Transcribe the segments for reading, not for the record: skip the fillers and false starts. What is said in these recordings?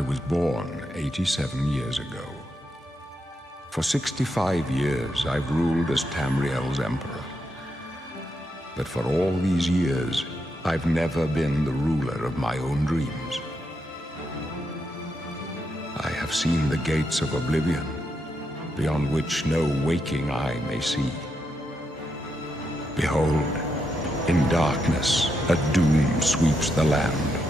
I was born 87 years ago. For 65 years, I've ruled as Tamriel's emperor. But for all these years, I've never been the ruler of my own dreams. I have seen the gates of Oblivion, beyond which no waking eye may see. Behold, in darkness, a doom sweeps the land.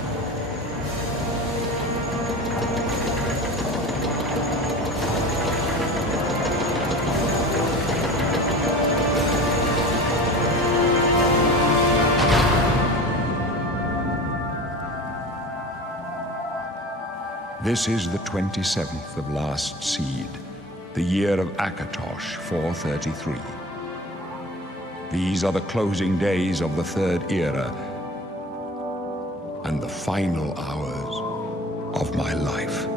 This is the 27th of last seed, the year of Akatosh 433. These are the closing days of the Third Era and the final hours of my life.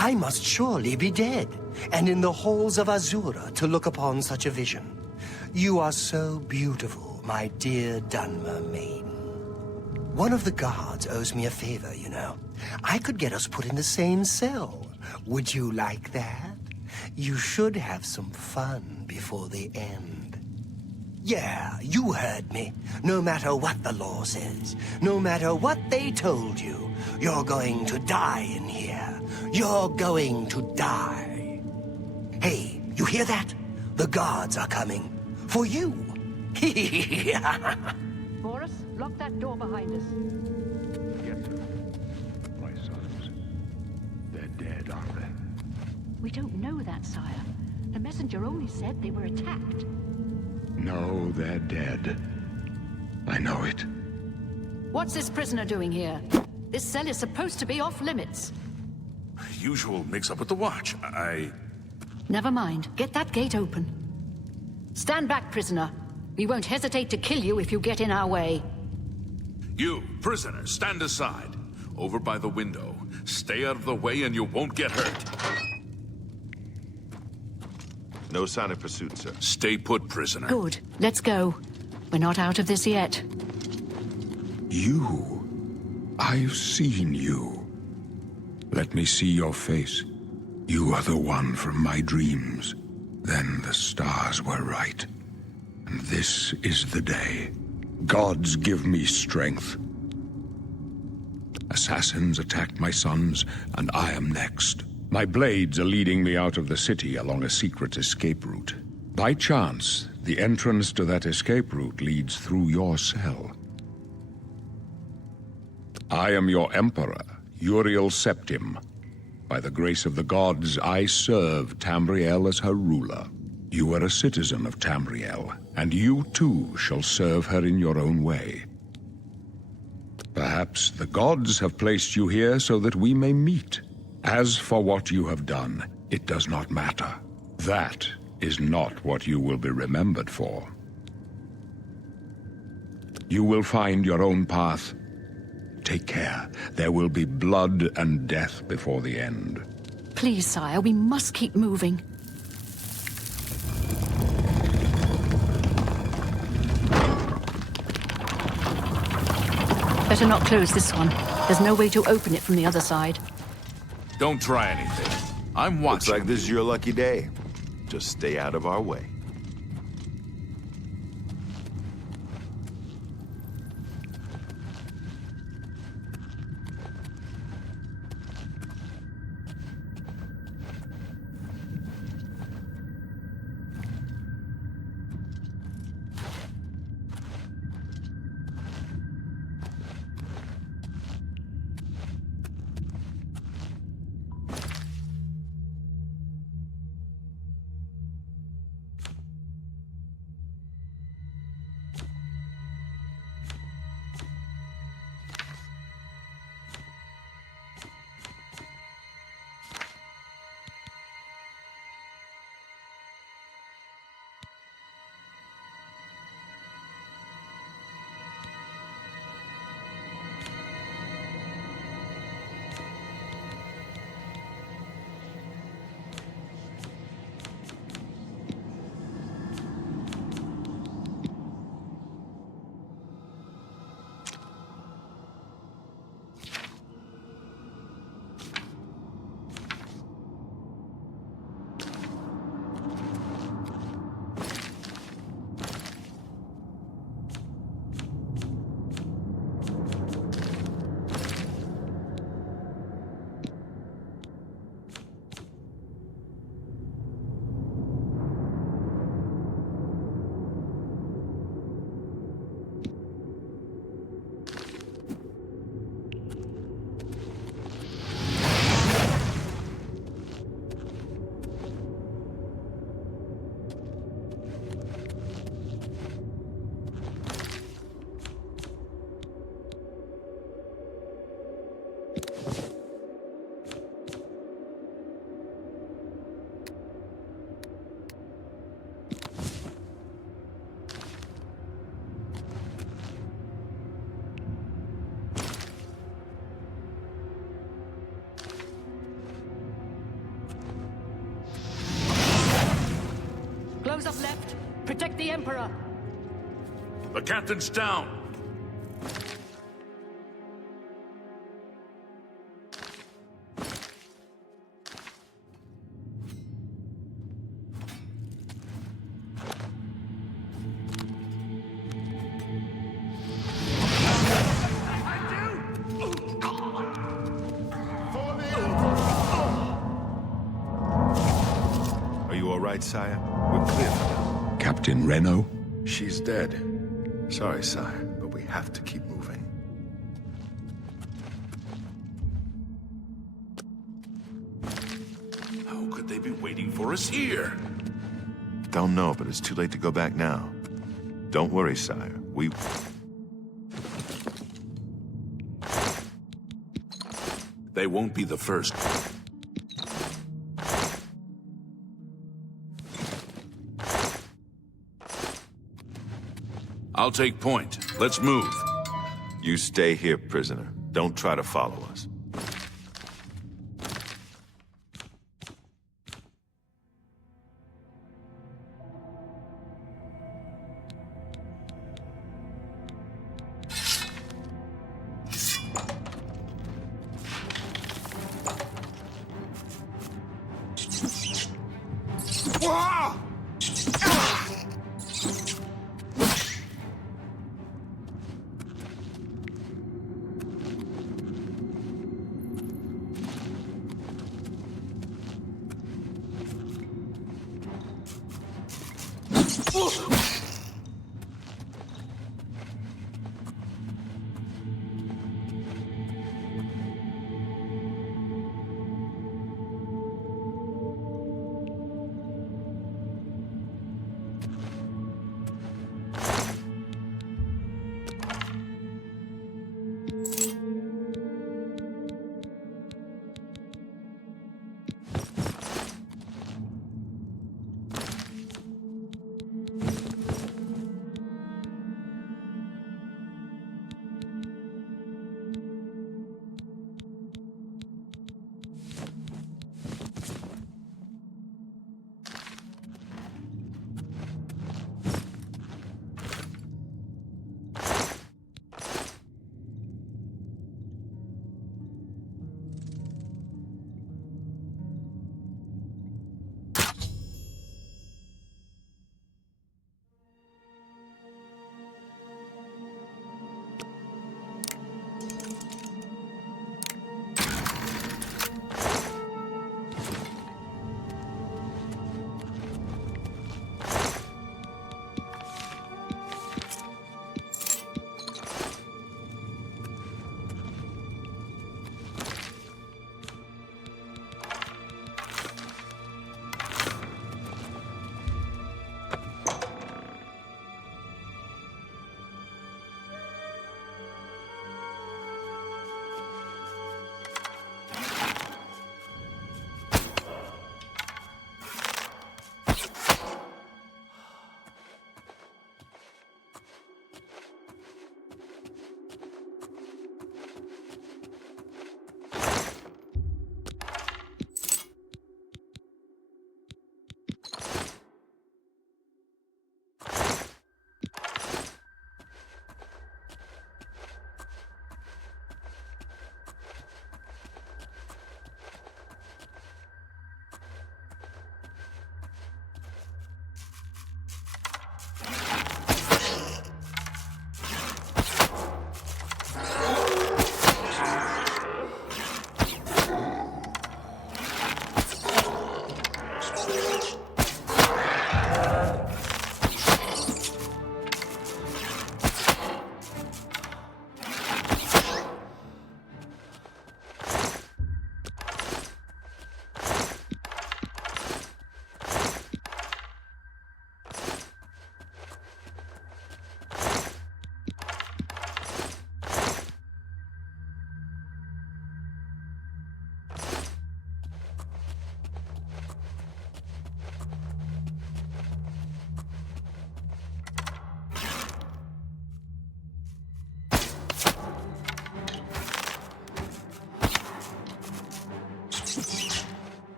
I must surely be dead, and in the halls of Azura to look upon such a vision. You are so beautiful, my dear Dunmer maiden. One of the guards owes me a favor, you know. I could get us put in the same cell. Would you like that? You should have some fun before the end. Yeah, you heard me. No matter what the law says, no matter what they told you, you're going to die in here. You're going to die. Hey, you hear that? The guards are coming. For you. Boris, lock that door behind us. Yes, sir. My sons. They're dead, aren't they? We don't know that, sire. The messenger only said they were attacked. No, they're dead. I know it. What's this prisoner doing here? This cell is supposed to be off limits. Usual mix-up with the watch. Never mind. Get that gate open. Stand back, prisoner. We won't hesitate to kill you if you get in our way. You, prisoner, stand aside. Over by the window. Stay out of the way and you won't get hurt. No sign of pursuit, sir. Stay put, prisoner. Good. Let's go. We're not out of this yet. You. I've seen you. Let me see your face. You are the one from my dreams. Then the stars were right. And this is the day. Gods give me strength. Assassins attacked my sons, and I am next. My blades are leading me out of the city along a secret escape route. By chance, the entrance to that escape route leads through your cell. I am your emperor, Uriel Septim. By the grace of the gods, I serve Tamriel as her ruler. You are a citizen of Tamriel, and you too shall serve her in your own way. Perhaps the gods have placed you here so that we may meet. As for what you have done, it does not matter. That is not what you will be remembered for. You will find your own path. Take care. There will be blood and death before the end. Please, sire, we must keep moving. Better not close this one. There's no way to open it from the other side. Don't try anything. I'm watching. Looks like this is your lucky day. Just stay out of our way. Those up left, protect the Emperor. The captain's down. Are you all right, sire? We're clear for now. Captain Reno? She's dead. Sorry, sire, but we have to keep moving. How could they be waiting for us here? Don't know, but it's too late to go back now. Don't worry, sire. They won't be the first. I'll take point. Let's move. You stay here, prisoner. Don't try to follow us.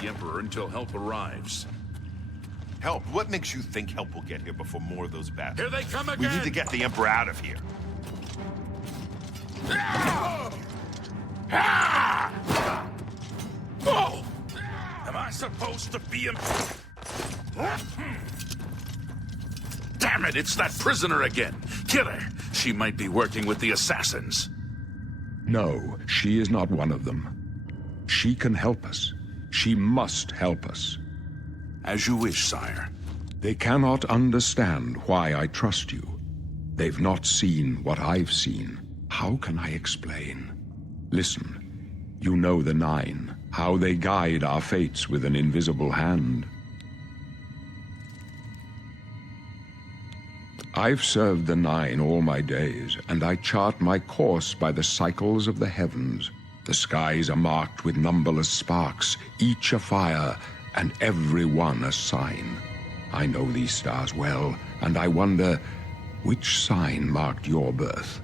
the Emperor until help arrives. Help? What makes you think help will get here before more of those battles? Here they come We again! need to get the Emperor out of here. Oh! Am I supposed to be Damn it, it's that prisoner again! Kill her! She might be working with the assassins. No, she is not one of them. She can help us. She must help us. As you wish, sire. They cannot understand why I trust you. They've not seen what I've seen. How can I explain? Listen, you know the Nine, how they guide our fates with an invisible hand. I've served the Nine all my days, and I chart my course by the cycles of the heavens. The skies are marked with numberless sparks, each a fire, and every one a sign. I know these stars well, and I wonder, which sign marked your birth?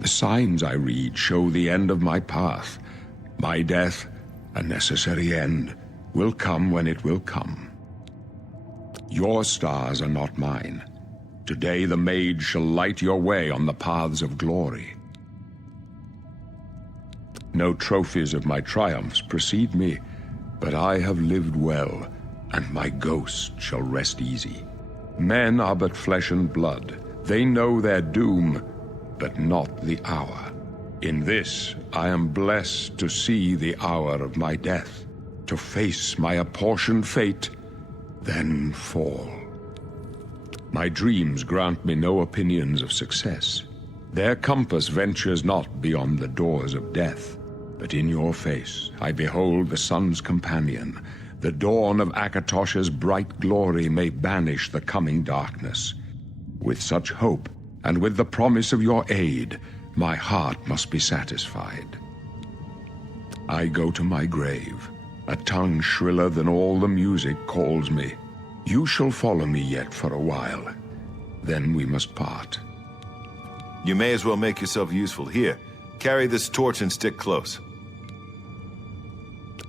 The signs I read show the end of my path. My death, a necessary end, will come when it will come. Your stars are not mine. Today the Mage shall light your way on the paths of glory. No trophies of my triumphs precede me, but I have lived well, and my ghost shall rest easy. Men are but flesh and blood. They know their doom, but not the hour. In this, I am blessed to see the hour of my death, to face my apportioned fate, then fall. My dreams grant me no opinions of success. Their compass ventures not beyond the doors of death. But in your face, I behold the sun's companion. The dawn of Akatosh's bright glory may banish the coming darkness. With such hope, and with the promise of your aid, my heart must be satisfied. I go to my grave. A tongue shriller than all the music calls me. You shall follow me yet for a while. Then we must part. You may as well make yourself useful. Here, carry this torch and stick close.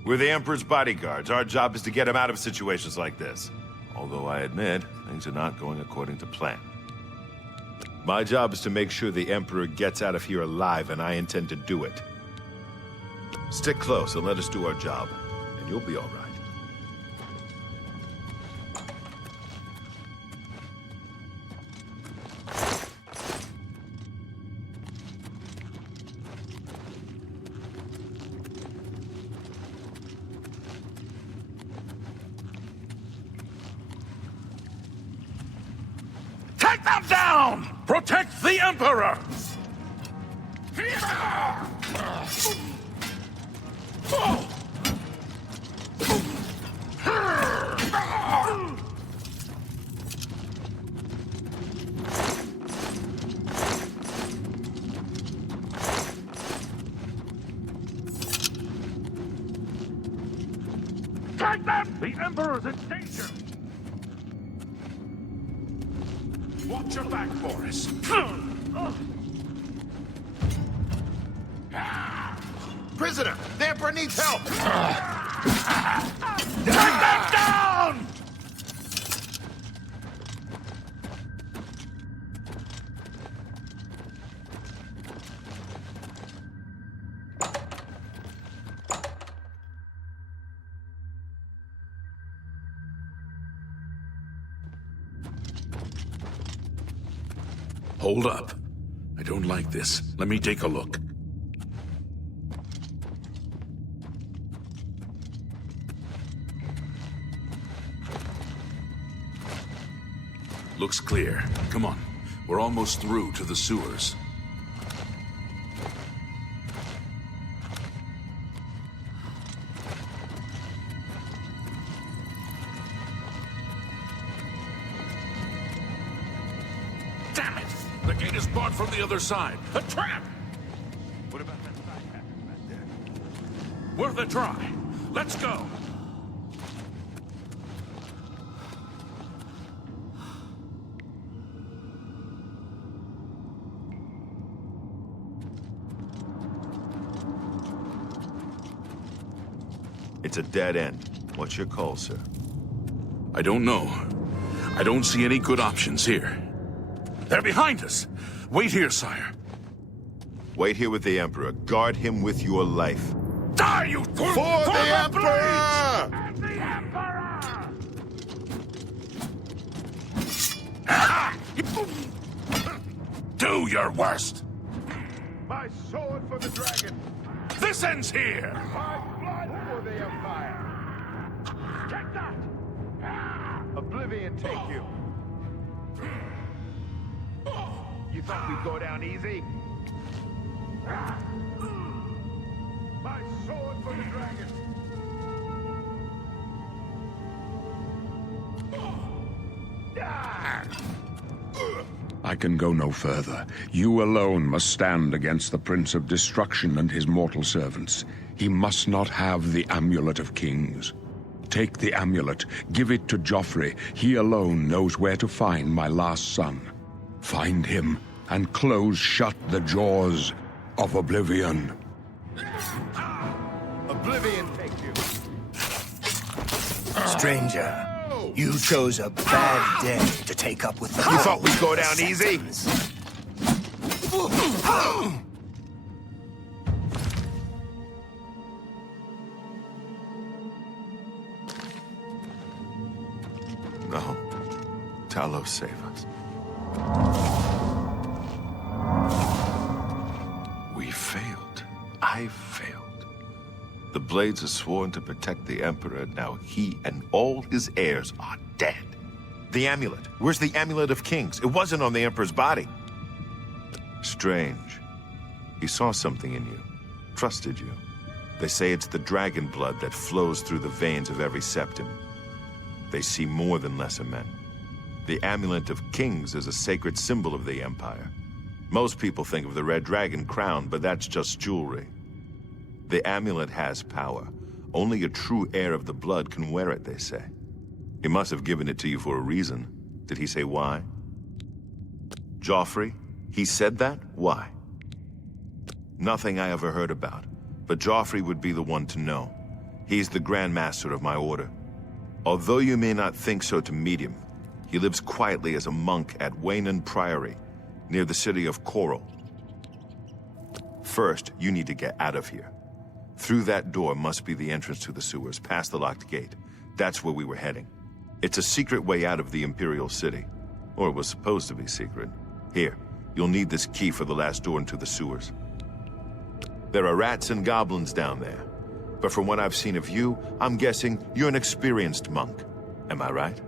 We're the Emperor's bodyguards. Our job is to get him out of situations like this. Although I admit, things are not going according to plan. My job is to make sure the Emperor gets out of here alive, and I intend to do it. Stick close and let us do our job, and you'll be all right. Take them down! Protect the Emperor! Take them! The Emperor's in danger! Watch your back, Boris. Prisoner! The Emperor needs help! Take them down! Hold up. I don't like this. Let me take a look. Looks clear. Come on. We're almost through to the sewers. Damn it! The gate is barred from the other side. A trap! What about that side passage back there? Worth a try. Let's go. It's a dead end. What's your call, sir? I don't know. I don't see any good options here. They're behind us. Wait here, sire. Wait here with the Emperor. Guard him with your life. Die, you fool! For the Emperor! And the Emperor! Do your worst! My sword for the dragon! This ends here! My blood for the Empire! Take that! Oblivion take you! You thought we'd go down easy? My sword for the dragon! I can go no further. You alone must stand against the Prince of Destruction and his mortal servants. He must not have the Amulet of Kings. Take the amulet, give it to Joffrey. He alone knows where to find my last son. Find him and close shut the jaws of Oblivion. Oblivion take you! Stranger, you chose a bad day to take up with the... You thought we'd go down easy? No. Talos, save us. We failed. I failed. The Blades are sworn to protect the Emperor. Now he and all his heirs are dead. The amulet. Where's the Amulet of Kings? It wasn't on the Emperor's body. Strange. He saw something in you. Trusted you. They say it's the dragon blood that flows through the veins of every septim. They see more than lesser men. The Amulet of Kings is a sacred symbol of the Empire. Most people think of the red dragon crown, but that's just jewelry. The amulet has power. Only a true heir of the blood can wear it, they say. He must have given it to you for a reason. Did he say why? Joffrey, He said that? Why? Nothing I ever heard about, but Joffrey would be the one to know. He's the Grand Master of my order. Although you may not think so to meet him, he lives quietly as a monk at Weynon Priory, near the city of Coral. First, you need to get out of here. Through that door must be the entrance to the sewers, past the locked gate. That's where we were heading. It's a secret way out of the Imperial City. Or it was supposed to be secret. Here, you'll need this key for the last door into the sewers. There are rats and goblins down there. But from what I've seen of you, I'm guessing you're an experienced monk. Am I right?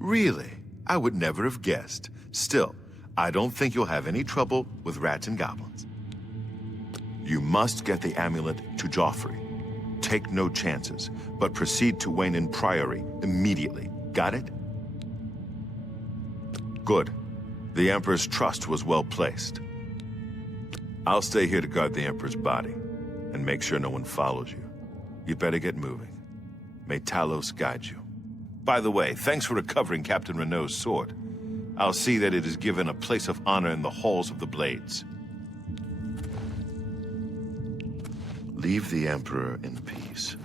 Really? I would never have guessed. Still, I don't think you'll have any trouble with rats and goblins. You must get the amulet to Joffrey. Take no chances, but proceed to Weynon Priory immediately. Got it? Good. The Emperor's trust was well placed. I'll stay here to guard the Emperor's body, and make sure no one follows you. You'd better get moving. May Talos guide you. By the way, thanks for recovering Captain Renault's sword. I'll see that it is given a place of honor in the halls of the Blades. Leave the Emperor in peace.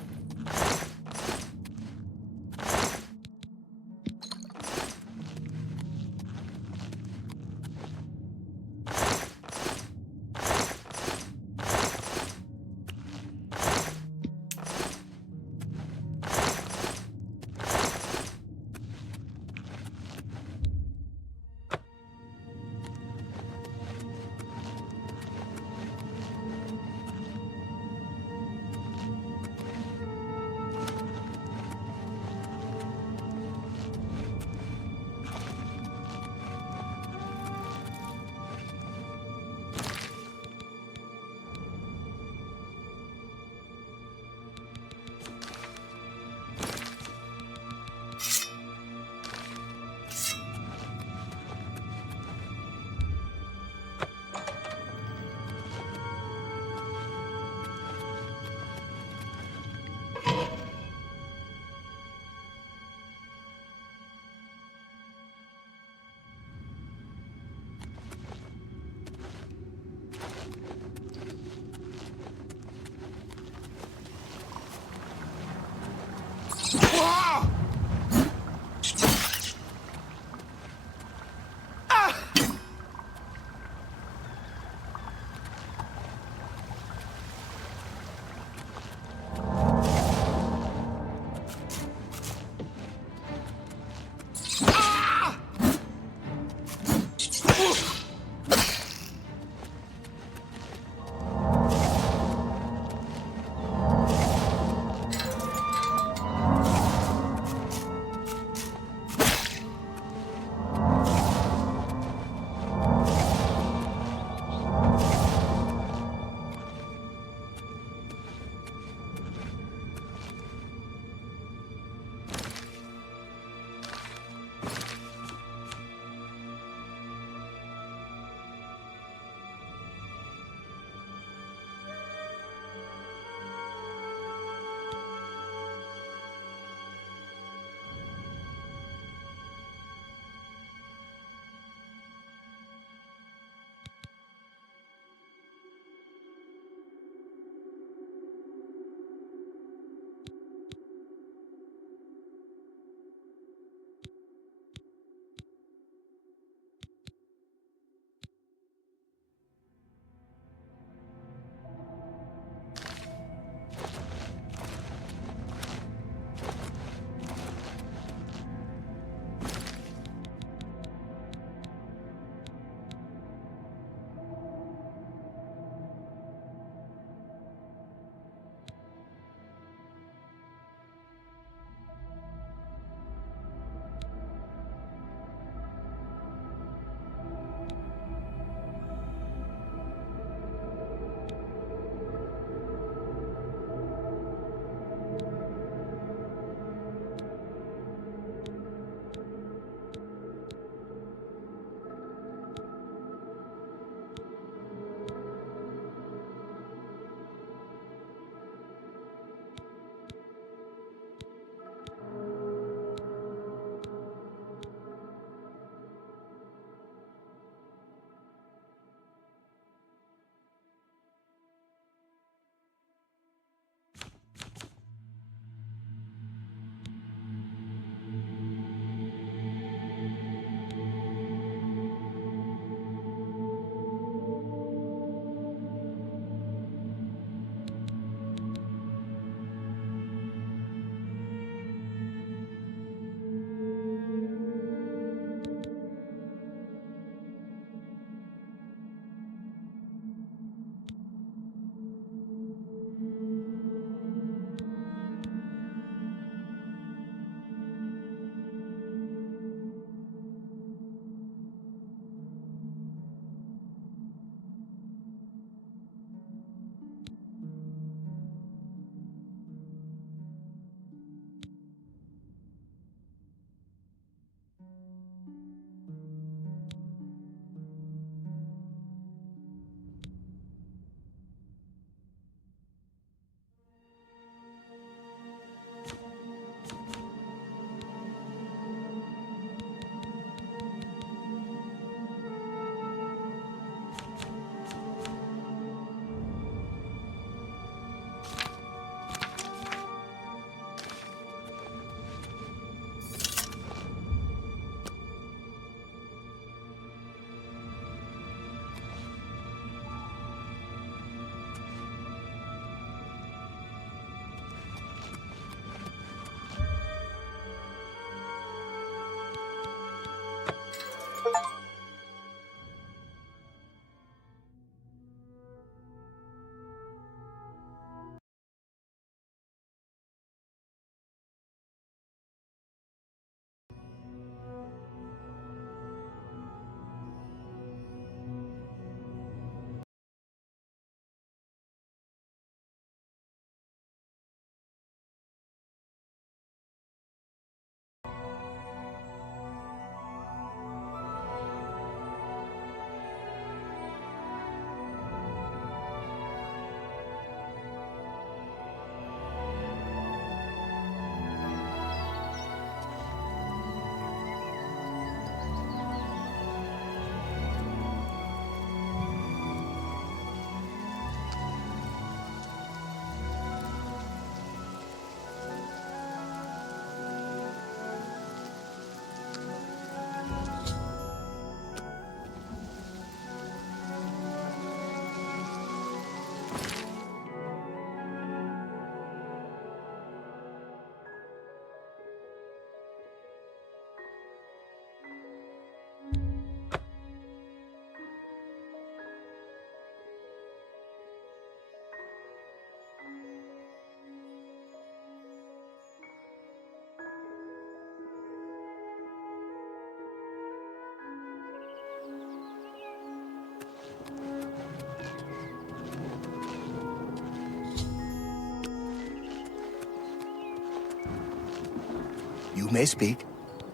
You may speak.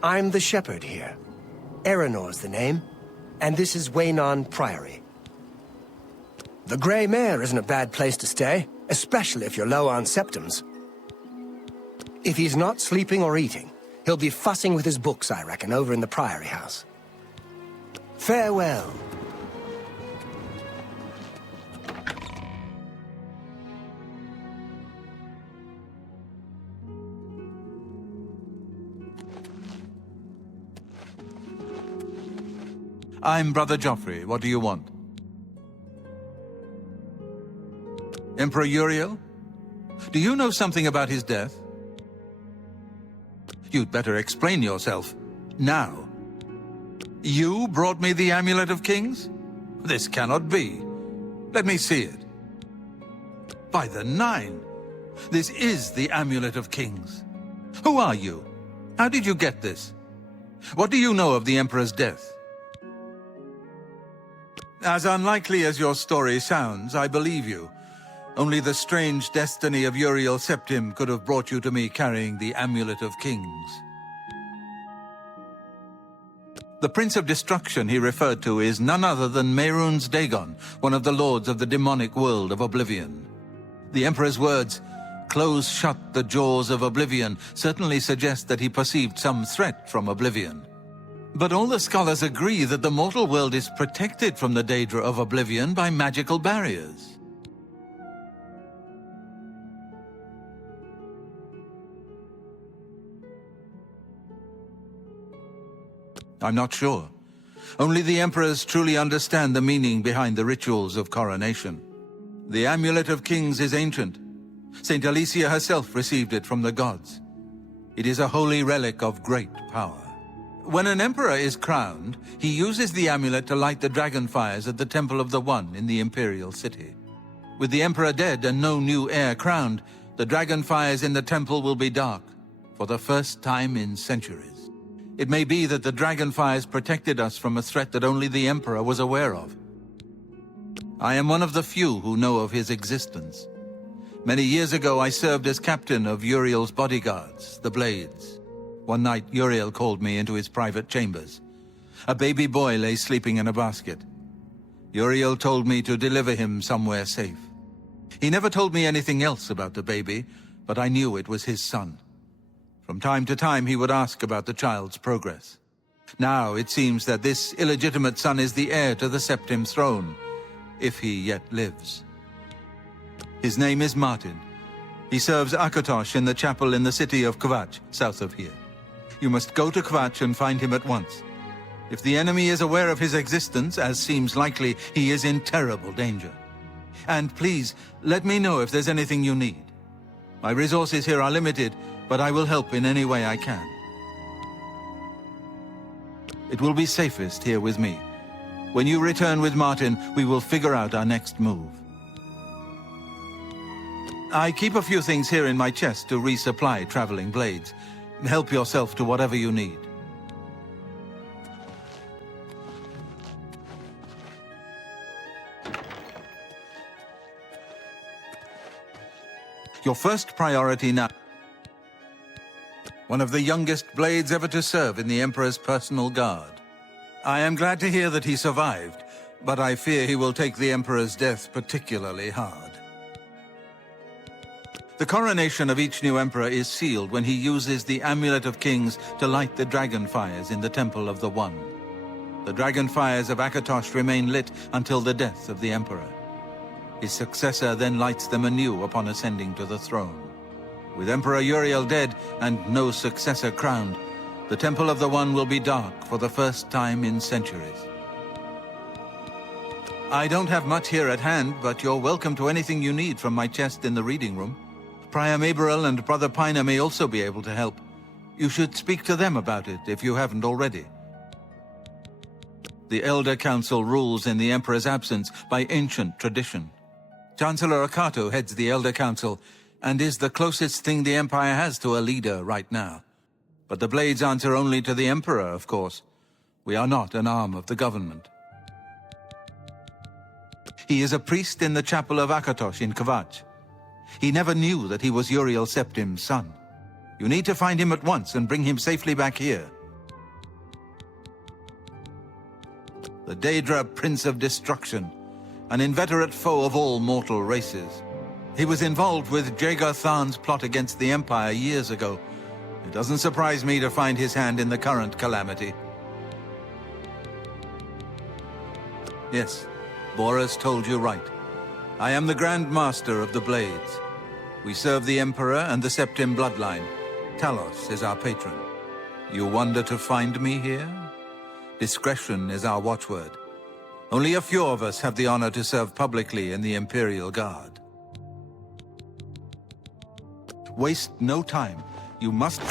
I'm the shepherd here. Eranor's the name, and this is Weynon Priory. The Grey Mare isn't a bad place to stay, especially if you're low on septims. If he's not sleeping or eating, he'll be fussing with his books, I reckon, over in the Priory house. Farewell. I'm Brother Joffrey. What do you want? Emperor Uriel? Do you know something about his death? You'd better explain yourself. Now. You brought me the Amulet of Kings? This cannot be. Let me see it. By the Nine! This is the Amulet of Kings. Who are you? How did you get this? What do you know of the Emperor's death? As unlikely as your story sounds, I believe you. Only the strange destiny of Uriel Septim could have brought you to me carrying the Amulet of Kings. The Prince of Destruction he referred to is none other than Mehrunes Dagon, one of the lords of the demonic world of Oblivion. The Emperor's words, "Close shut the jaws of Oblivion," certainly suggest that he perceived some threat from Oblivion. But all the scholars agree that the mortal world is protected from the Daedra of Oblivion by magical barriers. I'm not sure. Only the emperors truly understand the meaning behind the rituals of coronation. The Amulet of Kings is ancient. Saint Alicia herself received it from the gods. It is a holy relic of great power. When an emperor is crowned, he uses the amulet to light the dragon fires at the Temple of the One in the imperial city. With the emperor dead and no new heir crowned, the dragon fires in the temple will be dark, for the first time in centuries. It may be that the dragon fires protected us from a threat that only the emperor was aware of. I am one of the few who know of his existence. Many years ago, I served as captain of Uriel's bodyguards, the Blades. One night, Uriel called me into his private chambers. A baby boy lay sleeping in a basket. Uriel told me to deliver him somewhere safe. He never told me anything else about the baby, but I knew it was his son. From time to time, he would ask about the child's progress. Now, it seems that this illegitimate son is the heir to the Septim throne, if he yet lives. His name is Martin. He serves Akatosh in the chapel in the city of Kvatch, south of here. You must go to Kvatch and find him at once. If the enemy is aware of his existence, as seems likely, he is in terrible danger. And please, let me know if there's anything you need. My resources here are limited, but I will help in any way I can. It will be safest here with me. When you return with Martin, we will figure out our next move. I keep a few things here in my chest to resupply traveling blades. Help yourself to whatever you need. Your first priority now. One of the youngest blades ever to serve in the Emperor's personal guard. I am glad to hear that he survived, but I fear he will take the Emperor's death particularly hard. The coronation of each new Emperor is sealed when he uses the Amulet of Kings to light the dragon fires in the Temple of the One. The dragon fires of Kvatch remain lit until the death of the Emperor. His successor then lights them anew upon ascending to the throne. With Emperor Uriel dead and no successor crowned, the Temple of the One will be dark for the first time in centuries. I don't have much here at hand, but you're welcome to anything you need from my chest in the reading room. Prior Maberel and Brother Piner may also be able to help. You should speak to them about it if you haven't already. The Elder Council rules in the Emperor's absence by ancient tradition. Chancellor Akato heads the Elder Council and is the closest thing the Empire has to a leader right now. But the Blades answer only to the Emperor, of course. We are not an arm of the government. He is a priest in the chapel of Kvatch in Kvatch. He never knew that he was Uriel Septim's son. You need to find him at once and bring him safely back here. The Daedra Prince of Destruction, an inveterate foe of all mortal races. He was involved with Jagar Tharn's plot against the Empire years ago. It doesn't surprise me to find his hand in the current calamity. Yes, Boris told you right. I am the Grand Master of the Blades. We serve the Emperor and the Septim bloodline. Talos is our patron. You wonder to find me here? Discretion is our watchword. Only a few of us have the honor to serve publicly in the Imperial Guard. Waste no time. You must...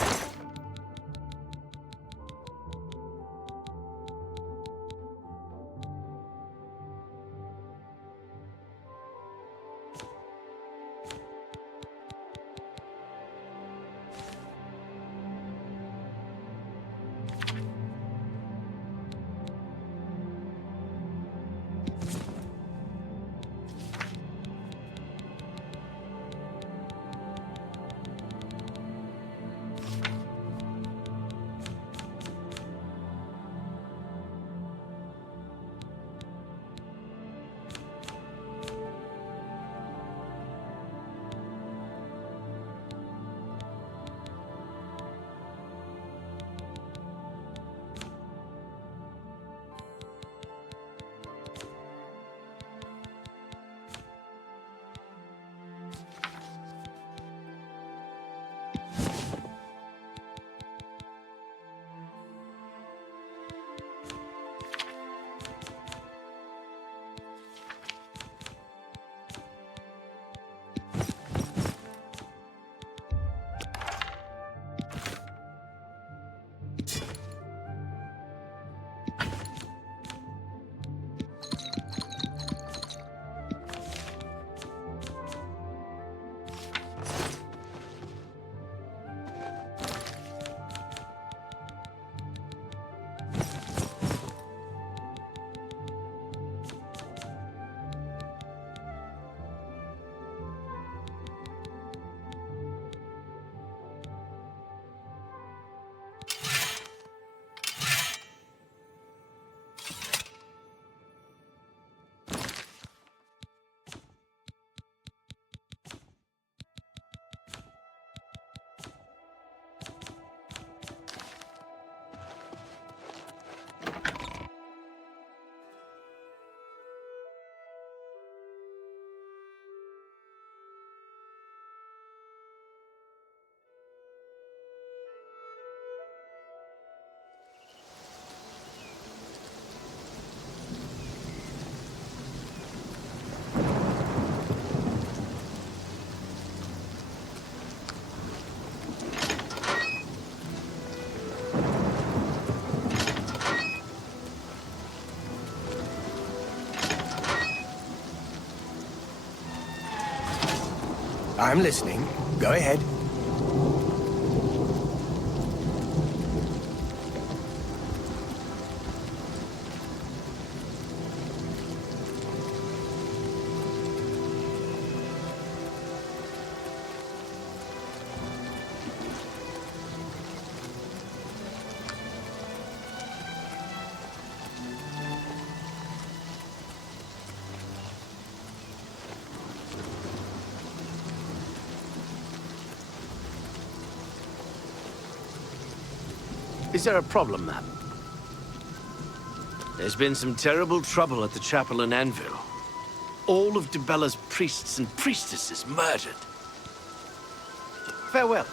I'm listening. Go ahead. Is there a problem, ma'am? There's been some terrible trouble at the chapel in Anvil. All of Dibella's priests and priestesses murdered. Farewell.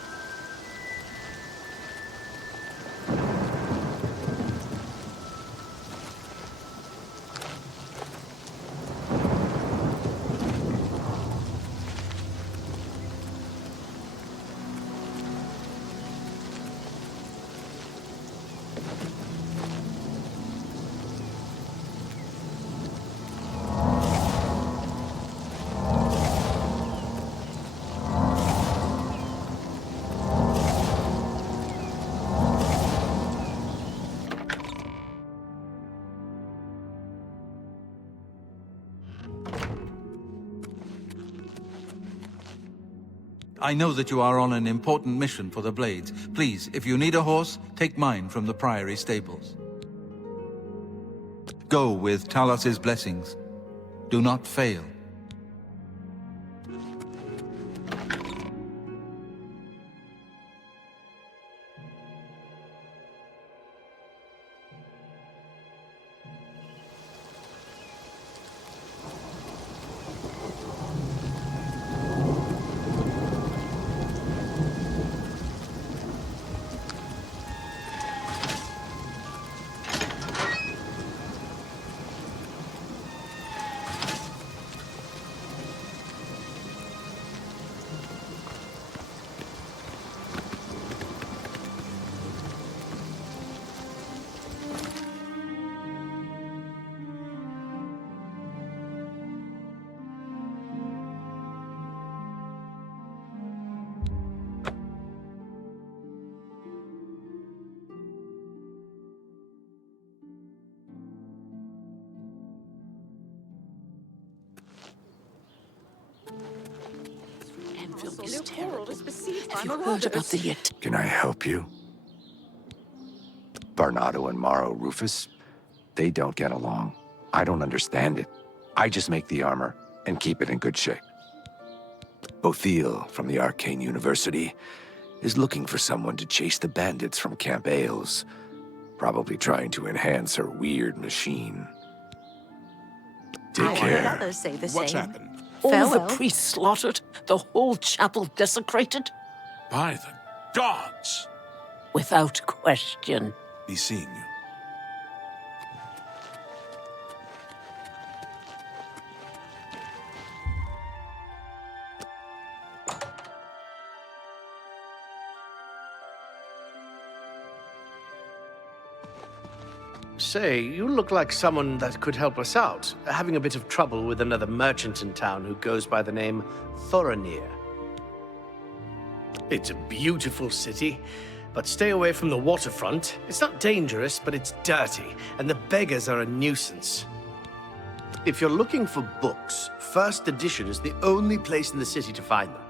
I know that you are on an important mission for the Blades. Please, if you need a horse, take mine from the Priory stables. Go with Talos's blessings. Do not fail. Have you heard about the Can I help you? Barnado and Maro Rufus, they don't get along. I don't understand it. I just make the armor and keep it in good shape. Othiel from the Arcane University is looking for someone to chase the bandits from Camp Ailes, probably trying to enhance her weird machine. Take care. Others say the What's same. happened? All the priests slaughtered, the whole chapel desecrated? By the gods! Without question. Be seeing you. Say, you look like someone that could help us out. Having a bit of trouble with another merchant in town who goes by the name Thorinir. It's a beautiful city, but stay away from the waterfront. It's not dangerous, but it's dirty, and the beggars are a nuisance. If you're looking for books, First Edition is the only place in the city to find them.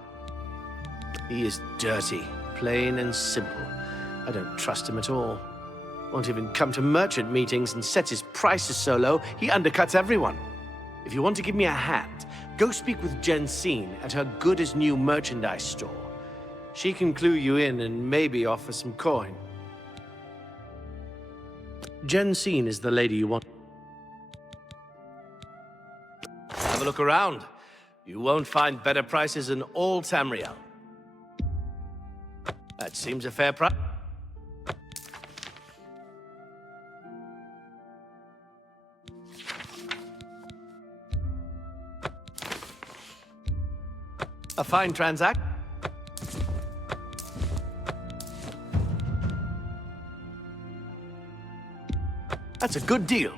He is dirty, plain and simple. I don't trust him at all. Won't even come to merchant meetings and sets his prices so low, he undercuts everyone. If you want to give me a hand, go speak with Jensine at her good-as-new merchandise store. She can clue you in and maybe offer some coin. Jensine is the lady you want. Have a look around. You won't find better prices in all Tamriel. That seems a fair price. A fine transaction. That's a good deal.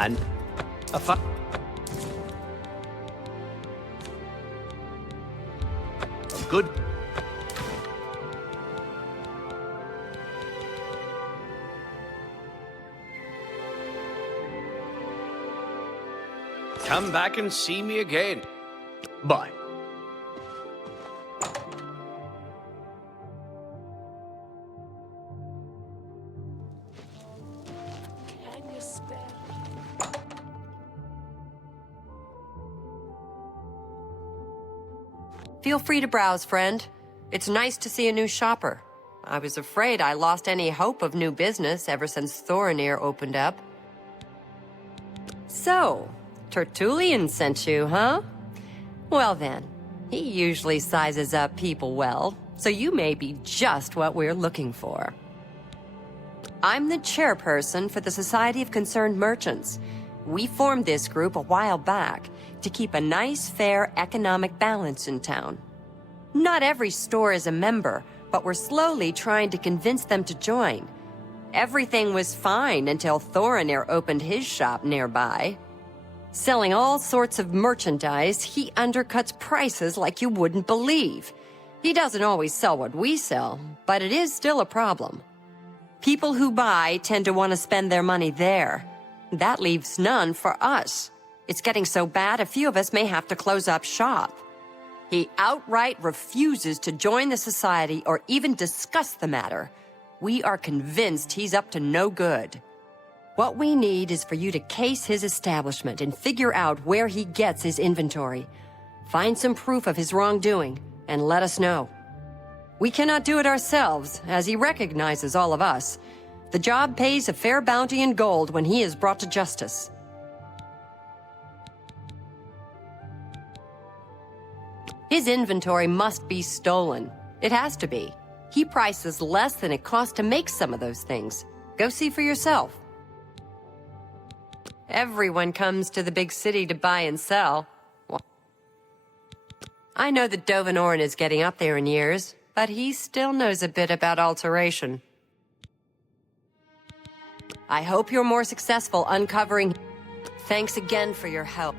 And a fu- Good. Come back and see me again. Bye. Feel free to browse, friend. It's nice to see a new shopper. I was afraid I lost any hope of new business ever since Thorinir opened up. So, Tertullian sent you, huh? Well then, he usually sizes up people well, so you may be just what we're looking for. I'm the chairperson for the Society of Concerned Merchants. We formed this group a while back to keep a nice, fair economic balance in town. Not every store is a member, but we're slowly trying to convince them to join. Everything was fine until Thorinir opened his shop nearby. Selling all sorts of merchandise, he undercuts prices like you wouldn't believe. He doesn't always sell what we sell, but it is still a problem. People who buy tend to want to spend their money there. That leaves none for us. It's getting so bad a few of us may have to close up shop. He outright refuses to join the society or even discuss the matter. We are convinced he's up to no good. What we need is for you to case his establishment and figure out where he gets his inventory. Find some proof of his wrongdoing and let us know. We cannot do it ourselves, as he recognizes all of us. The job pays a fair bounty in gold when he is brought to justice. His inventory must be stolen. It has to be. He prices less than it costs to make some of those things. Go see for yourself. Everyone comes to the big city to buy and sell. I know that Dovanoran is getting up there in years, but he still knows a bit about alteration. I hope you're more successful uncovering. Thanks again for your help.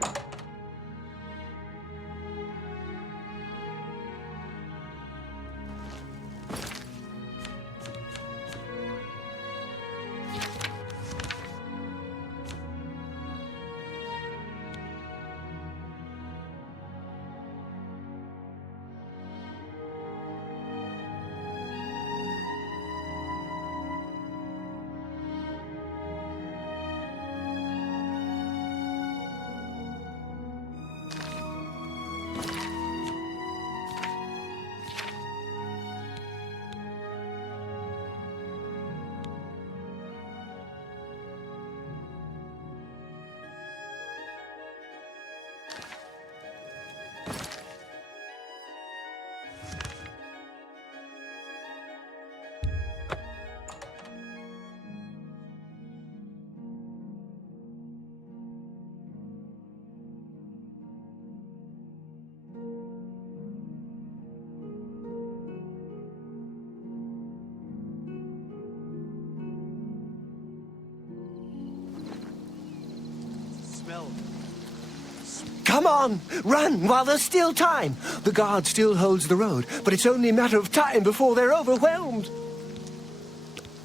Come on! Run while there's still time! The guard still holds the road, but it's only a matter of time before they're overwhelmed.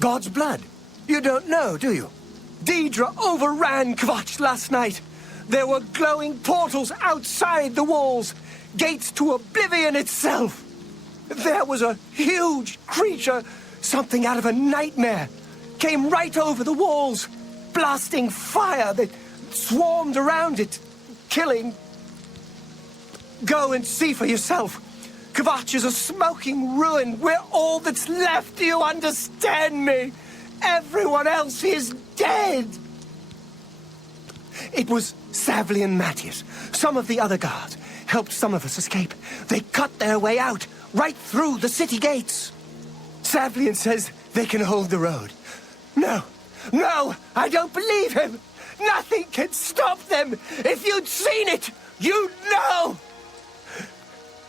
God's blood. You don't know, do you? Deidre overran Kvatch last night. There were glowing portals outside the walls, gates to Oblivion itself. There was a huge creature, something out of a nightmare, came right over the walls, blasting fire that swarmed around it, killing. Go and see for yourself. Kvatch is a smoking ruin. We're all that's left. Do you understand me? Everyone else is dead. It was Savli and Matthias. Some of the other guards helped some of us escape. They cut their way out, right through the city gates. Savlian says they can hold the road. No, I don't believe him. Nothing can stop them. If you'd seen it, you'd know.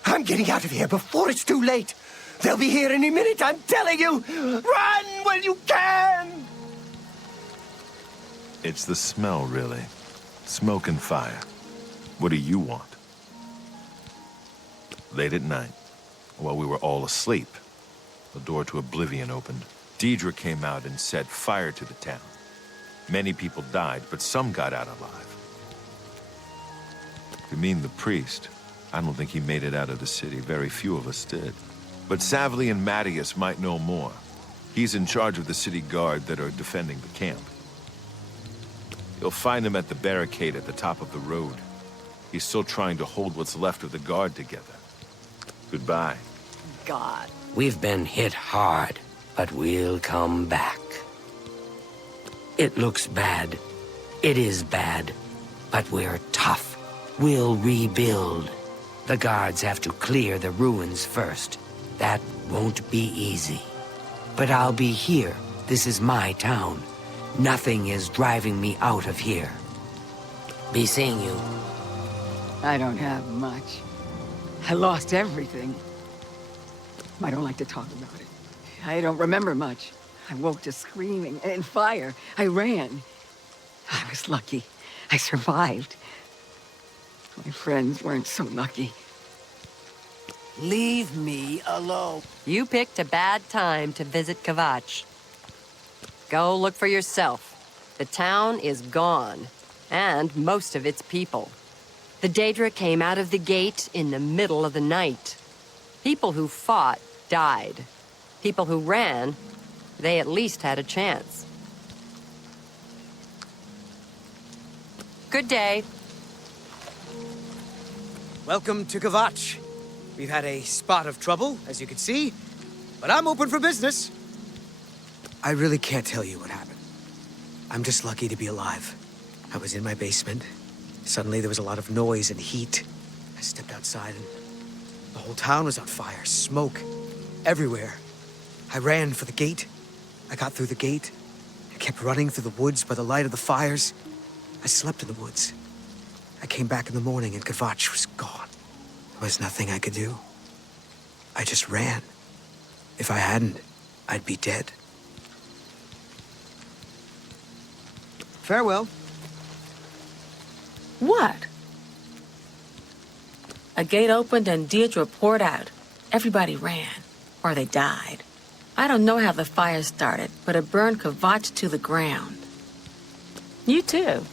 I'm getting out of here before it's too late. They'll be here any minute, I'm telling you. Run when you can. It's the smell, really. Smoke and fire. What do you want? Late at night, while we were all asleep, the door to Oblivion opened. Deidre came out and set fire to the town. Many people died, but some got out alive. You mean the priest? I don't think he made it out of the city. Very few of us did. But Savli and Mattias might know more. He's in charge of the city guard that are defending the camp. You'll find him at the barricade at the top of the road. He's still trying to hold what's left of the guard together. Goodbye. God. We've been hit hard, but we'll come back. It looks bad. It is bad. But we're tough. We'll rebuild. The guards have to clear the ruins first. That won't be easy. But I'll be here. This is my town. Nothing is driving me out of here. Be seeing you. I don't have much. I lost everything. I don't like to talk about it. I don't remember much. I woke to screaming and fire. I ran. I was lucky. I survived. My friends weren't so lucky. Leave me alone. You picked a bad time to visit Kvatch. Go look for yourself. The town is gone, and most of its people. The Daedra came out of the gate in the middle of the night. People who fought died. People who ran, they at least had a chance. Good day. Welcome to Kvatch. We've had a spot of trouble, as you can see, but I'm open for business. I really can't tell you what happened. I'm just lucky to be alive. I was in my basement. Suddenly there was a lot of noise and heat. I stepped outside and the whole town was on fire. Smoke everywhere. I ran for the gate. I got through the gate. I kept running through the woods by the light of the fires. I slept in the woods. I came back in the morning and Kvatch was gone. There was nothing I could do. I just ran. If I hadn't, I'd be dead. Farewell. What? A gate opened and Deirdre poured out. Everybody ran, or they died. I don't know how the fire started, but it burned Kvatch to the ground. You too.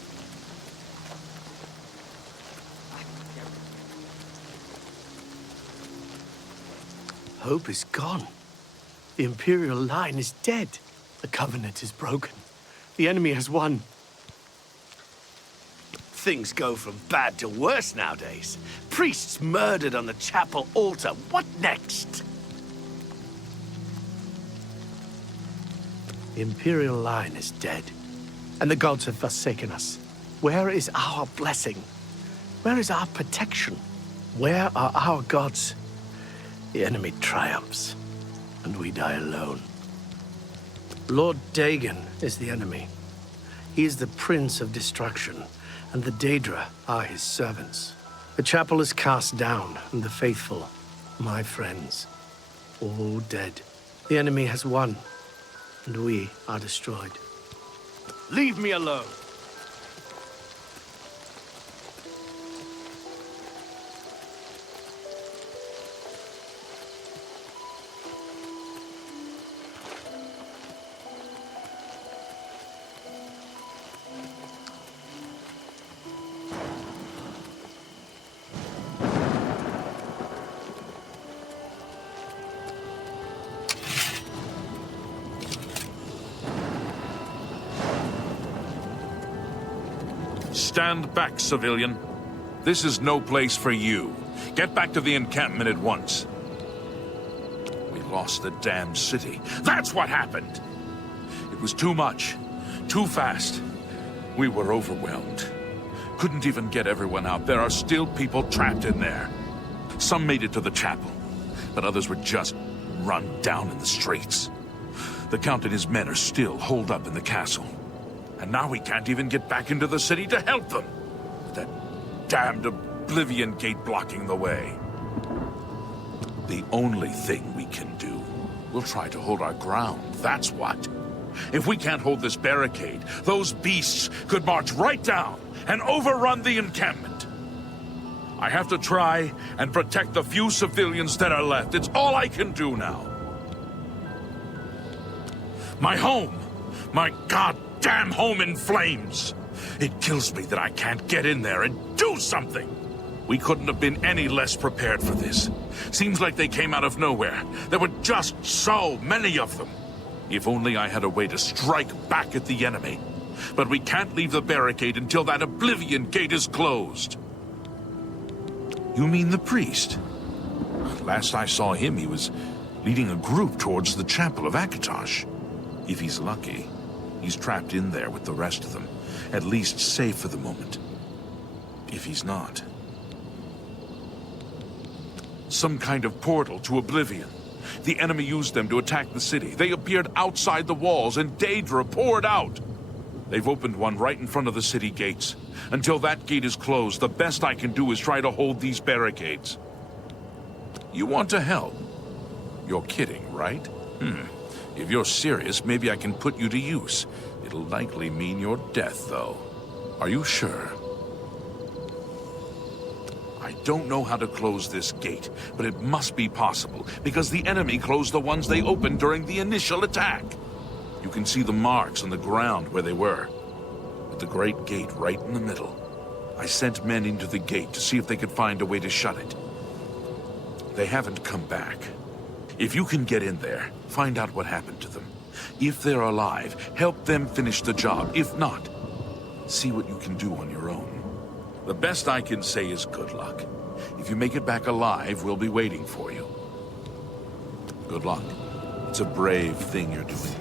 Hope is gone. The Imperial line is dead. The Covenant is broken. The enemy has won. Things go from bad to worse nowadays. Priests murdered on the chapel altar. What next? The Imperial line is dead, and the gods have forsaken us. Where is our blessing? Where is our protection? Where are our gods? The enemy triumphs, and we die alone. Lord Dagon is the enemy. He is the Prince of Destruction, and the Daedra are his servants. The chapel is cast down, and the faithful, my friends, all dead. The enemy has won, and we are destroyed. Leave me alone! Stand back, civilian. This is no place for you. Get back to the encampment at once. We lost the damn city. That's what happened! It was too much. Too fast. We were overwhelmed. Couldn't even get everyone out. There are still people trapped in there. Some made it to the chapel, but others were just run down in the streets. The Count and his men are still holed up in the castle. And now we can't even get back into the city to help them. That damned Oblivion gate blocking the way. The only thing we can do, we'll try to hold our ground, that's what. If we can't hold this barricade, those beasts could march right down and overrun the encampment. I have to try and protect the few civilians that are left. It's all I can do now. My home, my goddamn home in flames. It kills me that I can't get in there and do something. We couldn't have been any less prepared for this. Seems like they came out of nowhere. There were just so many of them. If only I had a way to strike back at the enemy. But we can't leave the barricade until that Oblivion gate is closed. You mean the priest? Last I saw him, he was leading a group towards the Chapel of Kvatch. If he's lucky, he's trapped in there with the rest of them, at least safe for the moment. If he's not... some kind of portal to Oblivion. The enemy used them to attack the city. They appeared outside the walls, and Daedra poured out. They've opened one right in front of the city gates. Until that gate is closed, the best I can do is try to hold these barricades. You want to help? You're kidding, right? If you're serious, maybe I can put you to use. It'll likely mean your death, though. Are you sure? I don't know how to close this gate, but it must be possible, because the enemy closed the ones they opened during the initial attack. You can see the marks on the ground where they were, with the great gate right in the middle. I sent men into the gate to see if they could find a way to shut it. They haven't come back. If you can get in there, find out what happened to them. If they're alive, help them finish the job. If not, see what you can do on your own. The best I can say is good luck. If you make it back alive, we'll be waiting for you. Good luck. It's a brave thing you're doing.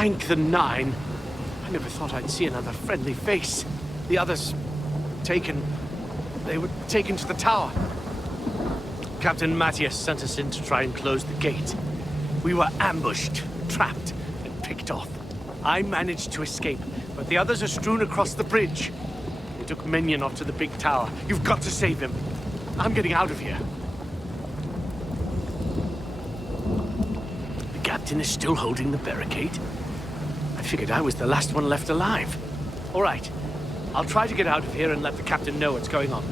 Thank the Nine. I never thought I'd see another friendly face. The others... taken... They were taken to the tower. Captain Matthias sent us in to try and close the gate. We were ambushed, trapped, and picked off. I managed to escape, but the others are strewn across the bridge. They took Minion off to the big tower. You've got to save him. I'm getting out of here. The captain is still holding the barricade. I figured I was the last one left alive. All right. I'll try to get out of here and let the captain know what's going on.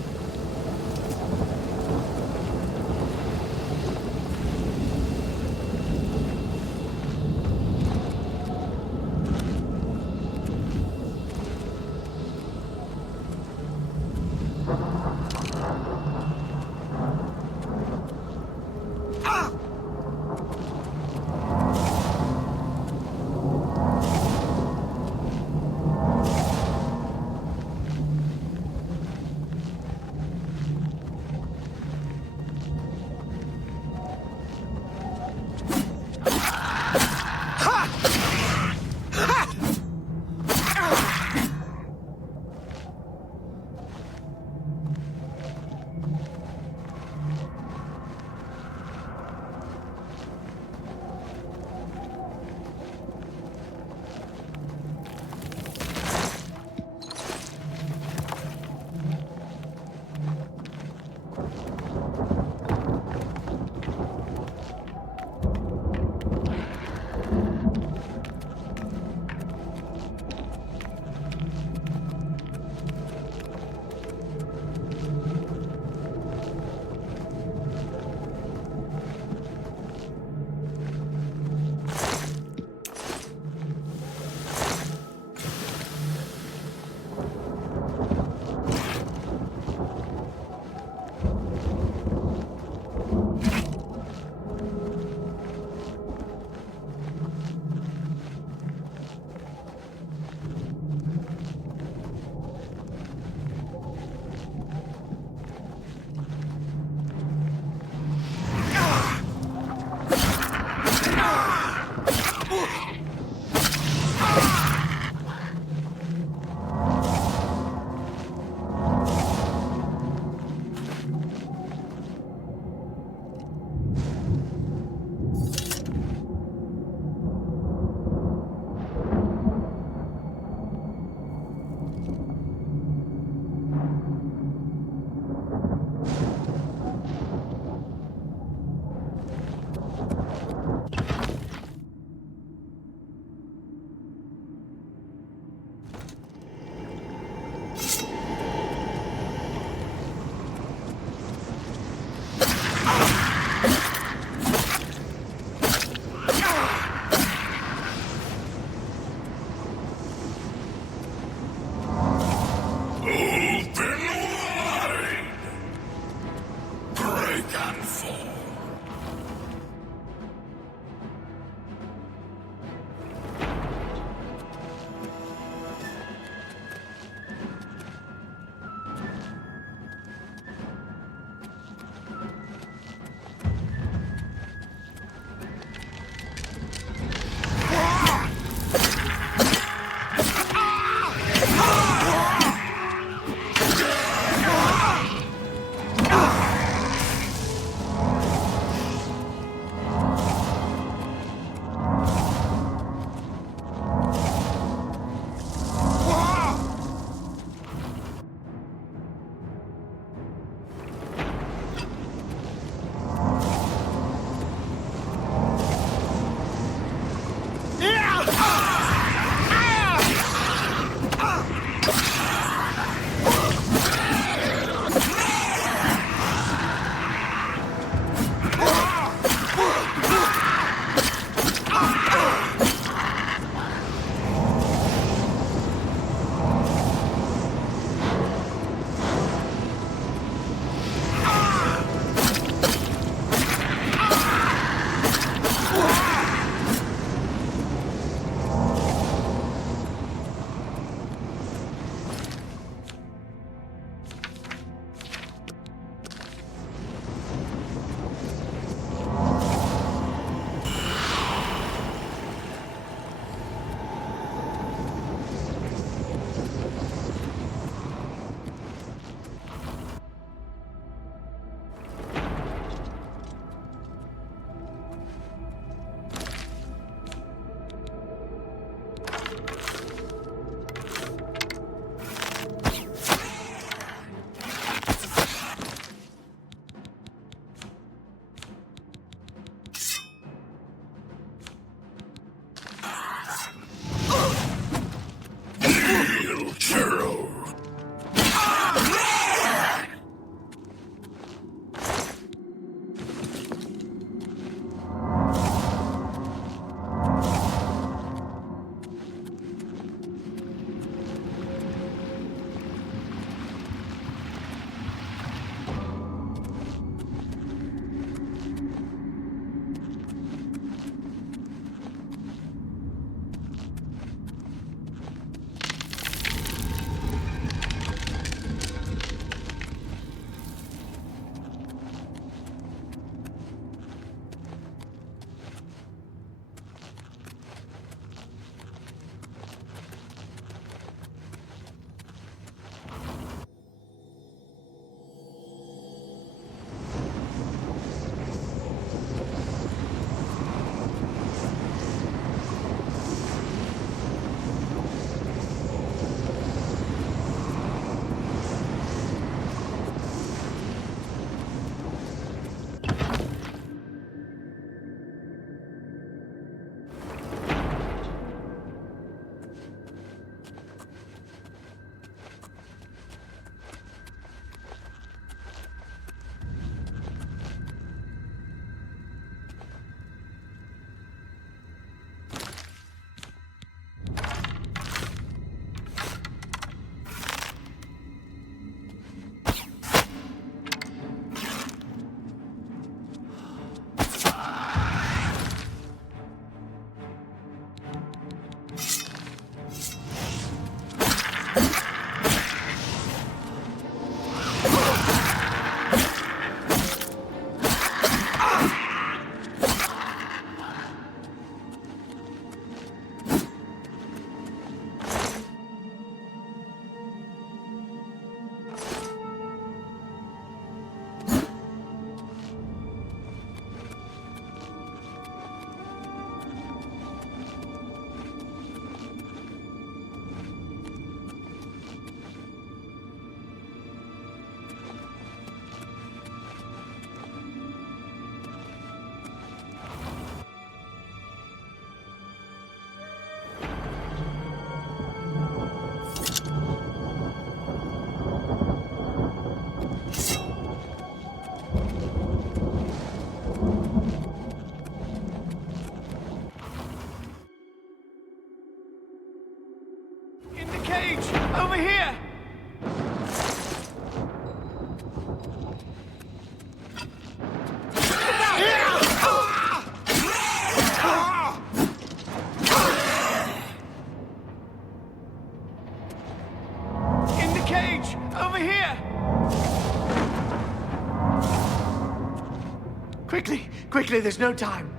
Quickly, quickly, there's no time.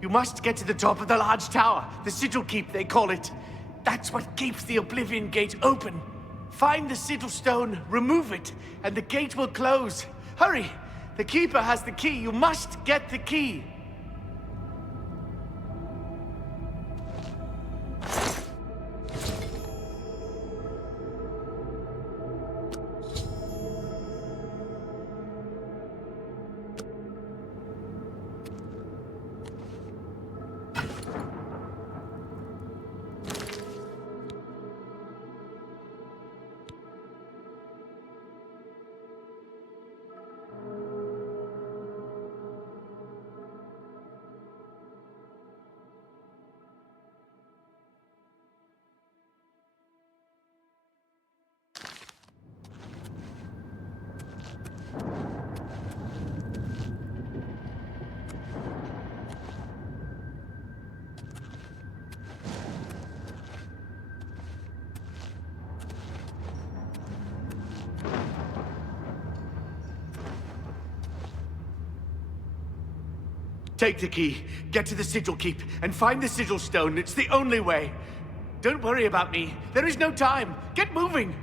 You must get to the top of the large tower, the sigil keep, they call it. That's what keeps the Oblivion gate open. Find the sigil stone, remove it, and the gate will close. Hurry! The keeper has the key. You must get the key. Take the key, get to the sigil keep, and find the sigil stone. It's the only way. Don't worry about me. There is no time. Get moving!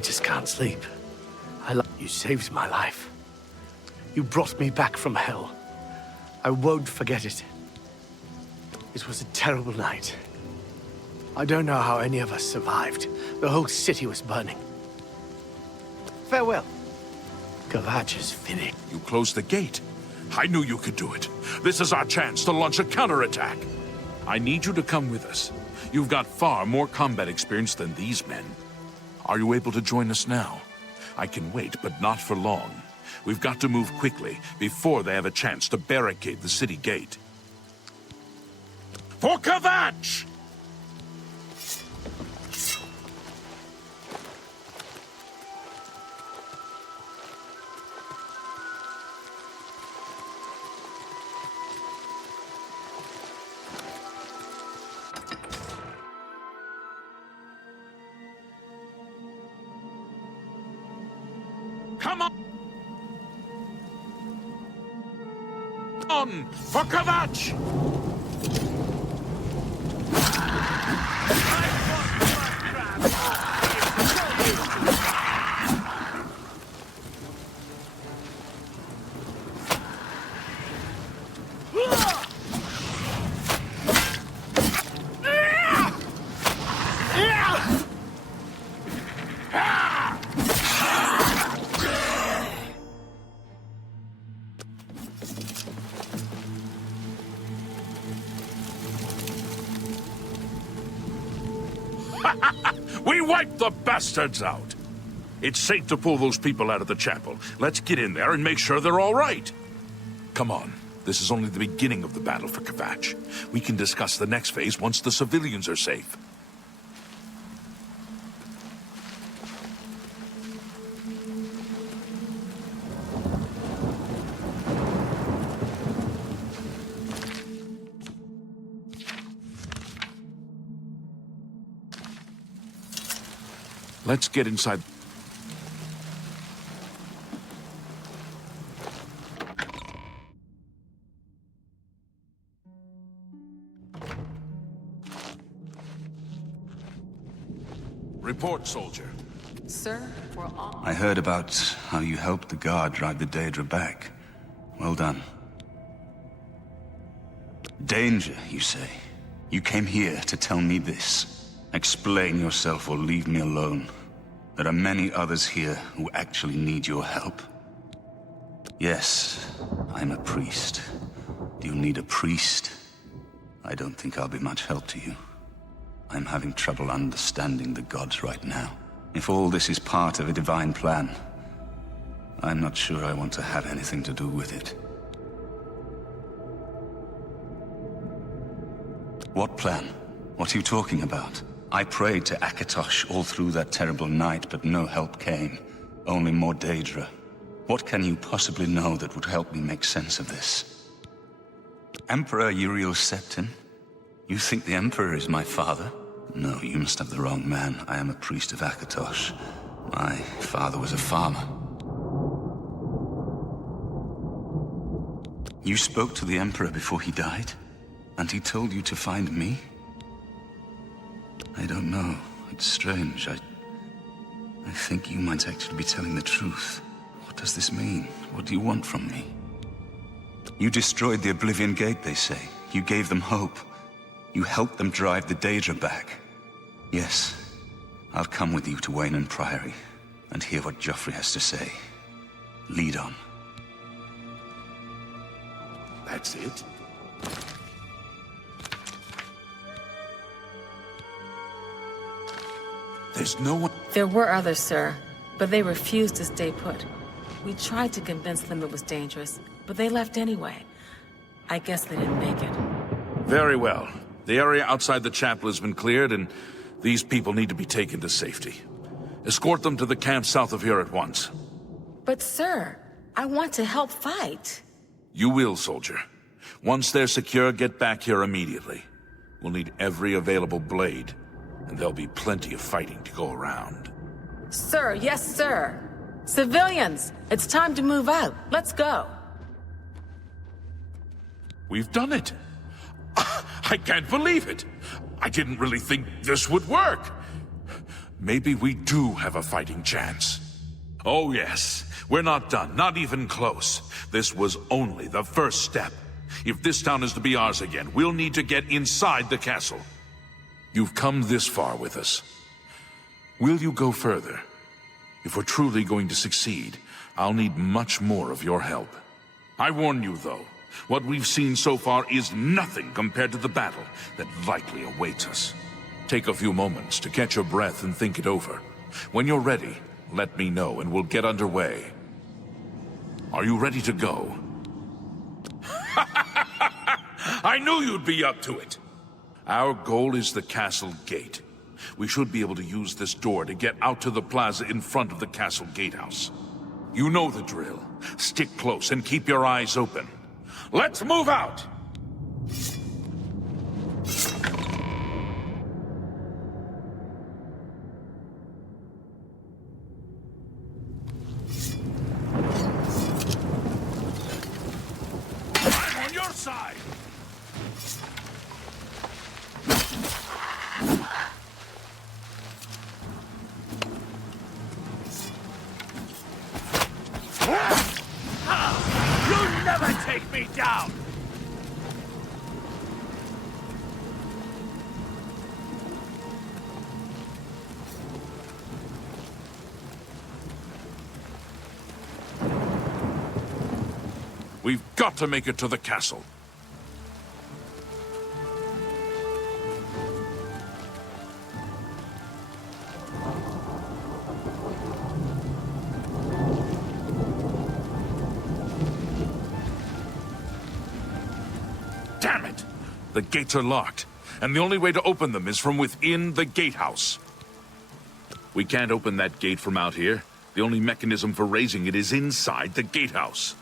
I just can't sleep. You saved my life. You brought me back from hell. I won't forget it. It was a terrible night. I don't know how any of us survived. The whole city was burning. Farewell. Kvatch is finished. You closed the gate. I knew you could do it. This is our chance to launch a counterattack. I need you to come with us. You've got far more combat experience than these men. Are you able to join us now? I can wait, but not for long. We've got to move quickly before they have a chance to barricade the city gate. For Kvatch! Come on! On! For Kvatch! We wiped the bastards out! It's safe to pull those people out of the chapel. Let's get in there and make sure they're all right. Come on. This is only the beginning of the battle for Kvatch. We can discuss the next phase once the civilians are safe. Let's get inside. Report, soldier. Sir, we're all... I heard about how you helped the guard drive the Daedra back. Well done. Danger, you say? You came here to tell me this. Explain yourself or leave me alone. There are many others here who actually need your help. Yes, I'm a priest. Do you need a priest? I don't think I'll be much help to you. I'm having trouble understanding the gods right now. If all this is part of a divine plan, I'm not sure I want to have anything to do with it. What plan? What are you talking about? I prayed to Akatosh all through that terrible night, but no help came. Only more Daedra. What can you possibly know that would help me make sense of this? Emperor Uriel Septim? You think the Emperor is my father? No, you must have the wrong man. I am a priest of Akatosh. My father was a farmer. You spoke to the Emperor before he died? And he told you to find me? I don't know. It's strange. I think you might actually be telling the truth. What does this mean? What do you want from me? You destroyed the Oblivion Gate, they say. You gave them hope. You helped them drive the Daedra back. Yes, I'll come with you to Weynon Priory and hear what Joffrey has to say. Lead on. That's it? There's no one... There were others, sir, but they refused to stay put. We tried to convince them it was dangerous, but they left anyway. I guess they didn't make it. Very well. The area outside the chapel has been cleared, and these people need to be taken to safety. Escort them to the camp south of here at once. But sir, I want to help fight. You will, soldier. Once they're secure, get back here immediately. We'll need every available blade, and there'll be plenty of fighting to go around. Sir, yes, sir. Civilians, it's time to move out. Let's go. We've done it. I can't believe it. I didn't really think this would work. maybe we do have a fighting chance. Oh yes, we're not done, not even close. This was only the first step. If this town is to be ours again, we'll need to get inside the castle. You've come this far with us. Will you go further? If we're truly going to succeed, I'll need much more of your help. I warn you, though, what we've seen so far is nothing compared to the battle that likely awaits us. Take a few moments to catch your breath and think it over. When you're ready, let me know and we'll get underway. Are you ready to go? I knew you'd be up to it! Our goal is the castle gate. We should be able to use this door to get out to the plaza in front of the castle gatehouse. You know the drill. Stick close and keep your eyes open. Let's move out! I'm on your side! You'll never take me down! We've got to make it to the castle. Damn it! The gates are locked, and the only way to open them is from within the gatehouse. We can't open that gate from out here. The only mechanism for raising it is inside the gatehouse.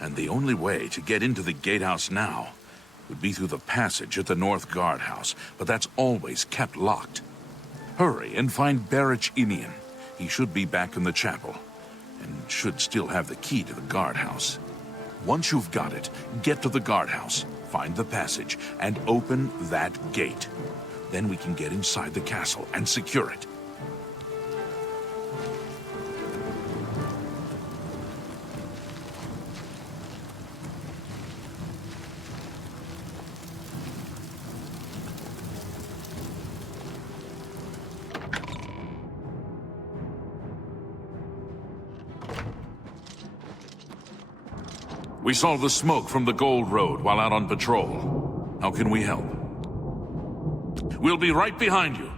And the only way to get into the gatehouse now would be through the passage at the North Guardhouse, but that's always kept locked. Hurry and find Barich Inian. He should be back in the chapel, and should still have the key to the guardhouse. Once you've got it, get to the guardhouse, find the passage, and open that gate. Then we can get inside the castle and secure it. We saw the smoke from the Gold Road while out on patrol. How can we help? We'll be right behind you.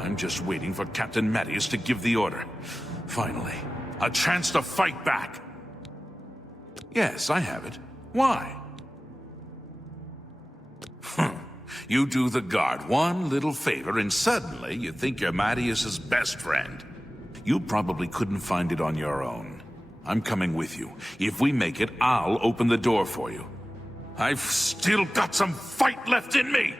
I'm just waiting for Captain Mattias to give the order. Finally, a chance to fight back. Yes, I have it. Why? You do the guard one little favor and suddenly you think you're Mattias's best friend. You probably couldn't find it on your own. I'm coming with you. If we make it, I'll open the door for you. I've still got some fight left in me!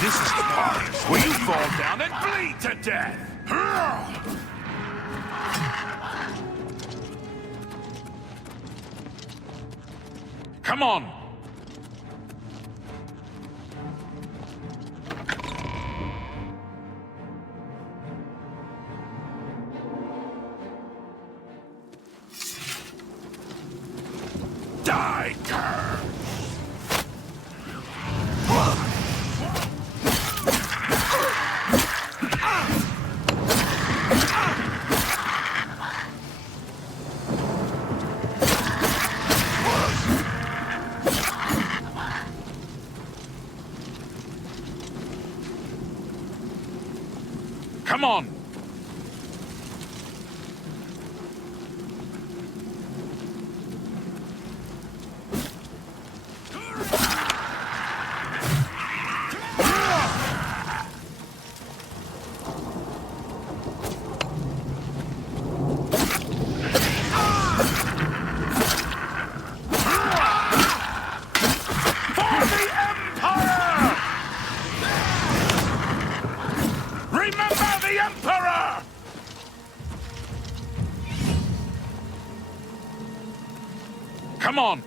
This is the part where you fall down and bleed to death! Come on! Die, cur! Come on!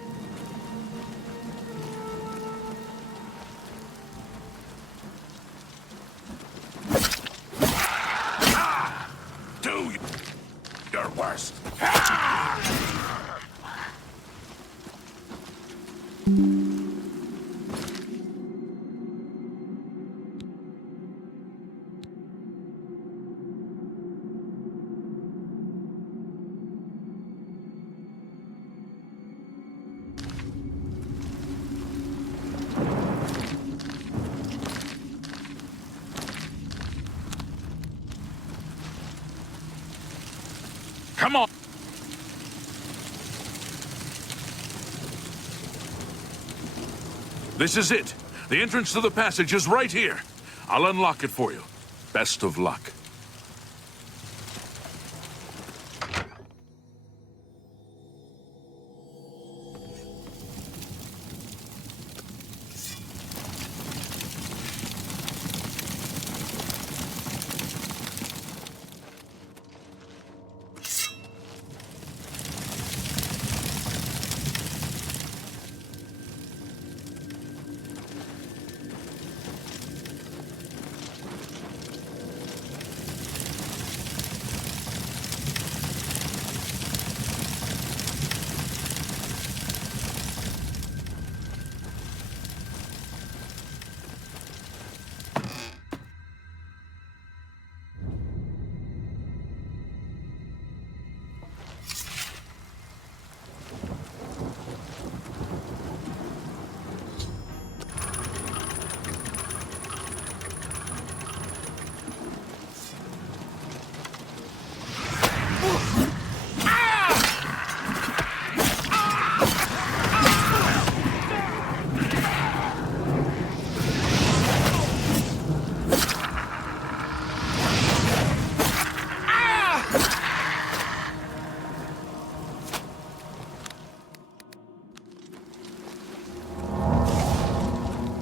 Do your worst. Come on! This is it. The entrance to the passage is right here. I'll unlock it for you. Best of luck.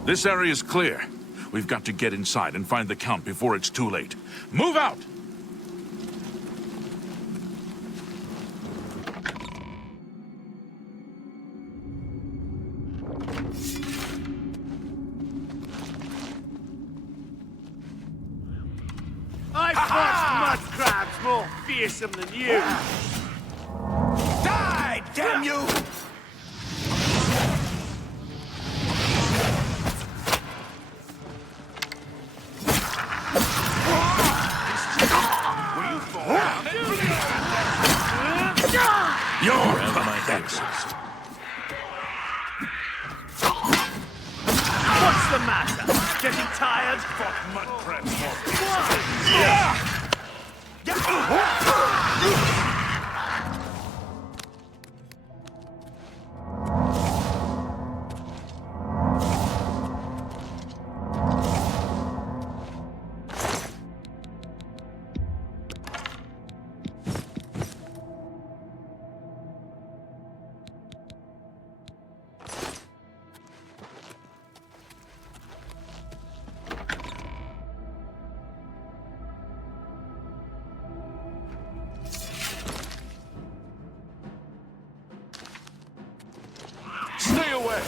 This area is clear. We've got to get inside and find the Count before it's too late. Move out! I've fought mud crabs more fearsome than you. Die, damn you! You're my exes. What's the matter? Getting tired? Fuck mud crabs. Stay away!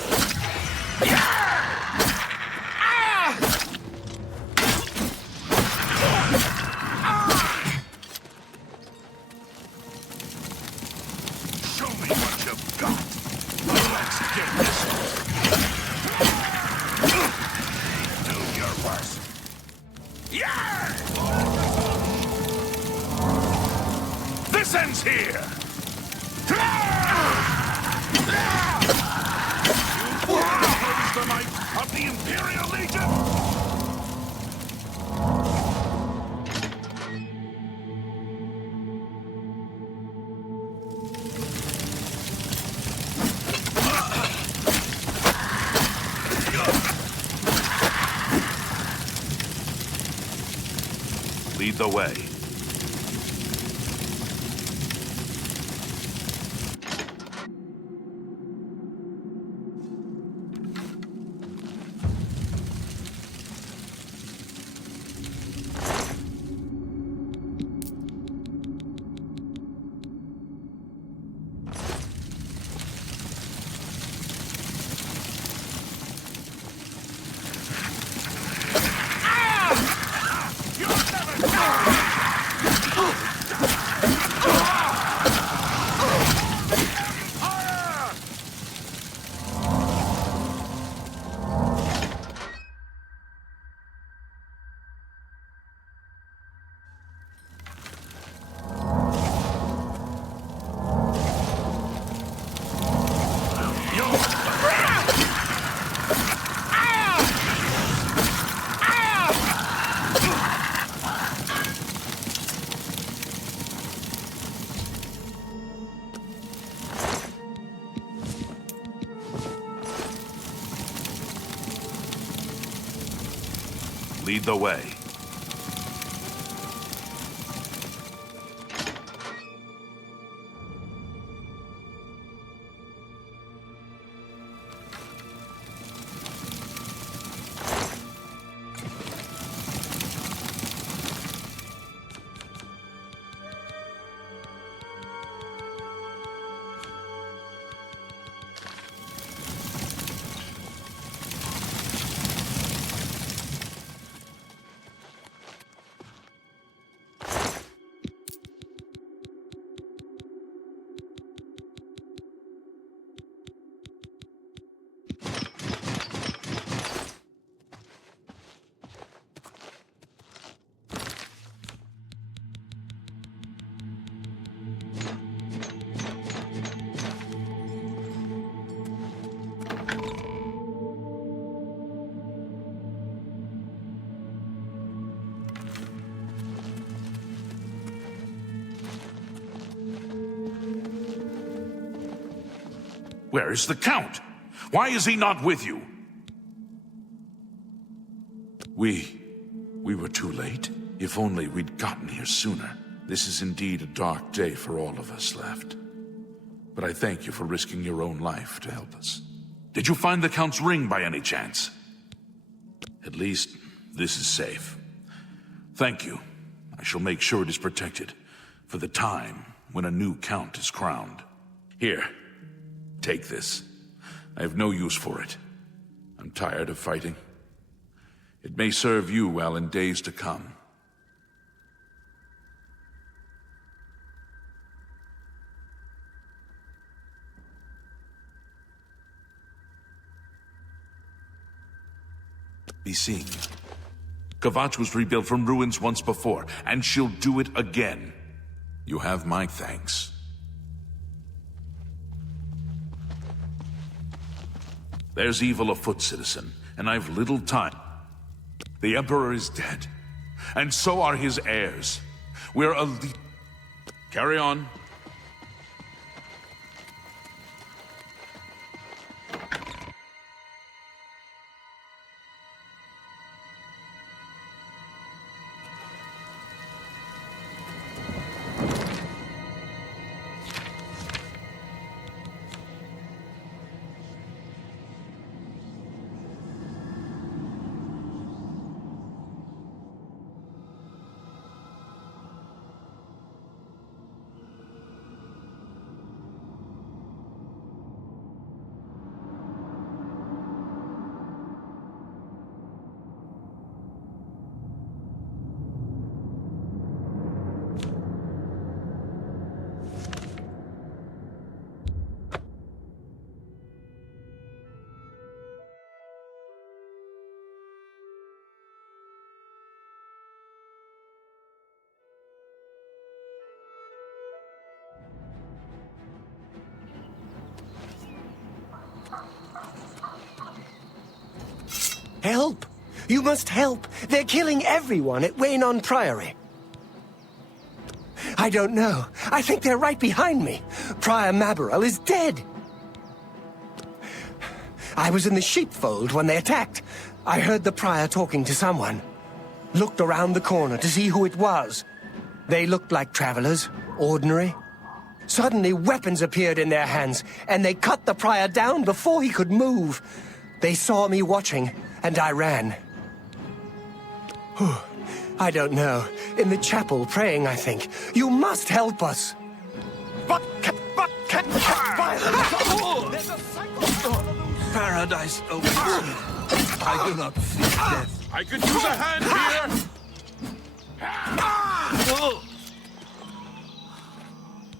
Show me what you've got. Let's get this. Do your worst. This ends here. The might of the Imperial Legion! Lead the way. Lead the way. Where is the Count? Why is he not with you? We were too late. If only we'd gotten here sooner. This is indeed a dark day for all of us left. But I thank you for risking your own life to help us. Did you find the Count's ring by any chance? At least, this is safe. Thank you. I shall make sure it is protected for the time when a new Count is crowned. Here. Take this. I have no use for it. I'm tired of fighting. It may serve you well in days to come. Be seen. Kvatch was rebuilt from ruins once before, and she'll do it again. You have my thanks. There's evil afoot, citizen, and I've little time. The Emperor is dead, and so are his heirs. We're elite. Carry on. Help! You must help! They're killing everyone at Weynon Priory. I don't know. I think they're right behind me. Prior Mabarel is dead. I was in the sheepfold when they attacked. I heard the prior talking to someone. Looked around the corner to see who it was. They looked like travelers, ordinary. Suddenly weapons appeared in their hands, and they cut the prior down before he could move. They saw me watching, and I ran. I don't know. In the chapel, praying, I think. You must help us! Paradise awaits you. I do not fear death. I could use a hand here!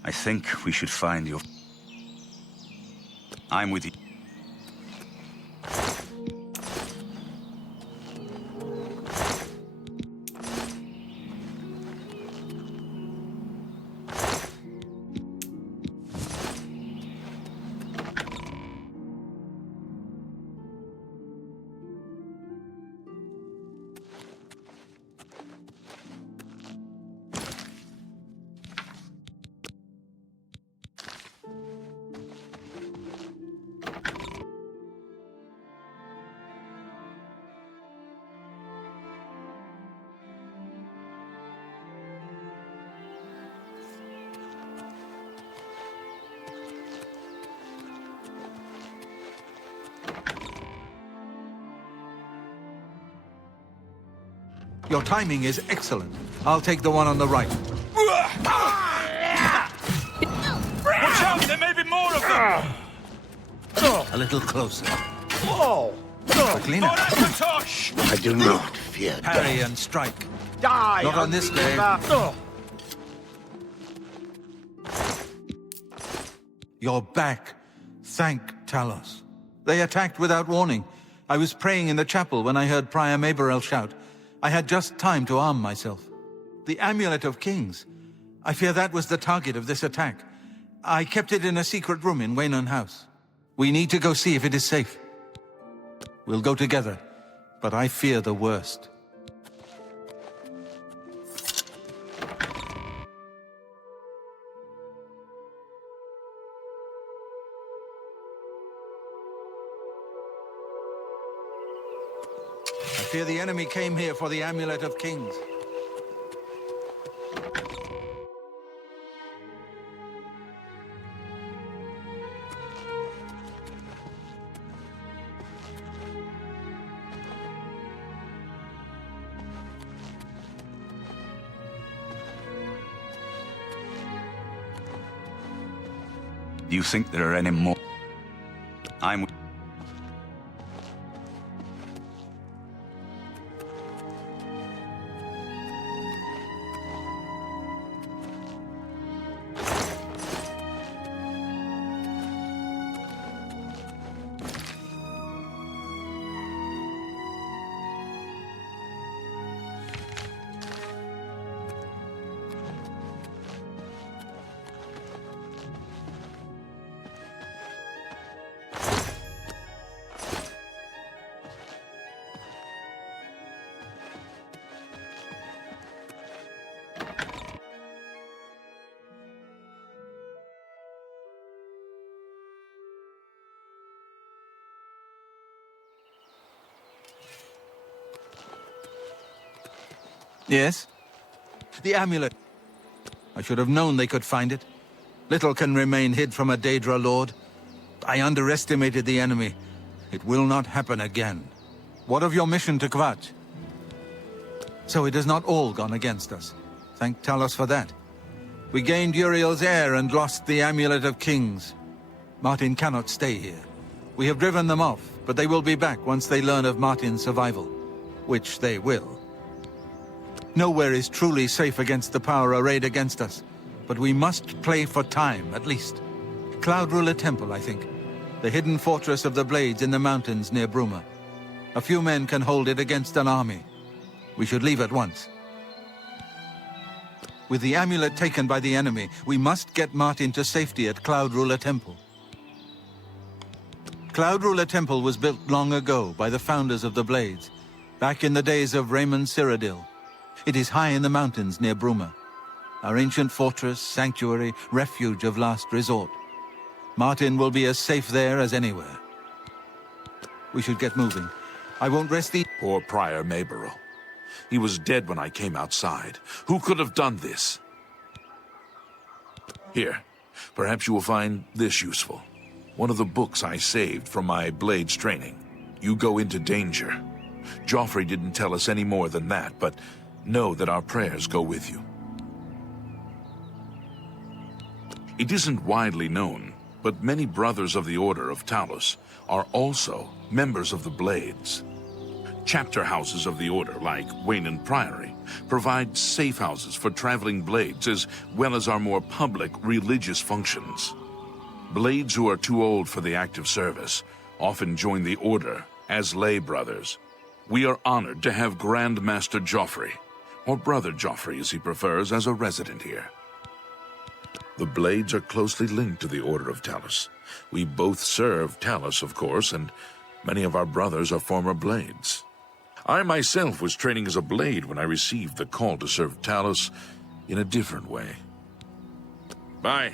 I think we should find your... I'm with you. Your timing is excellent. I'll take the one on the right. Watch out! There may be more of them! A little closer. Whoa! Cleaner. I do not fear Parry death. and strike. Die! Not on this day. You're back. Thank Talos. They attacked without warning. I was praying in the chapel when I heard Prior Maberel shout. I had just time to arm myself. The Amulet of Kings. I fear that was the target of this attack. I kept it in a secret room in Weynon House. We need to go see if it is safe. We'll go together, but I fear the worst. I fear the enemy came here for the Amulet of Kings. Do you think there are any more? I'm... Yes? The amulet. I should have known they could find it. Little can remain hid from a Daedra lord. I underestimated the enemy. It will not happen again. What of your mission to Kvatch? So it has not all gone against us. Thank Talos for that. We gained Uriel's heir and lost the Amulet of Kings. Martin cannot stay here. We have driven them off, but they will be back once they learn of Martin's survival. Which they will. Nowhere is truly safe against the power arrayed against us. But we must play for time, at least. Cloud Ruler Temple, I think. The hidden fortress of the Blades in the mountains near Bruma. A few men can hold it against an army. We should leave at once. With the amulet taken by the enemy, we must get Martin to safety at Cloud Ruler Temple. Cloud Ruler Temple was built long ago by the founders of the Blades, back in the days of Raymond Cyrodiil. It is high in the mountains near Bruma. Our ancient fortress, sanctuary, refuge of last resort. Martin will be as safe there as anywhere. We should get moving. I won't rest the... Poor Prior Maberel. He was dead when I came outside. Who could have done this? Here, perhaps you will find this useful. One of the books I saved from my Blades training. You go into danger. Joffrey didn't tell us any more than that, but know that our prayers go with you. It isn't widely known, but many brothers of the Order of Talos are also members of the Blades. Chapter houses of the Order, like Weynon Priory, provide safe houses for traveling Blades as well as our more public religious functions. Blades who are too old for the active service often join the Order as lay brothers. We are honored to have Grand Master Joffrey, or Brother Joffrey as he prefers, as a resident here. The Blades are closely linked to the Order of Talos. We both serve Talos, of course, and many of our brothers are former Blades. I myself was training as a Blade when I received the call to serve Talos in a different way. Bye.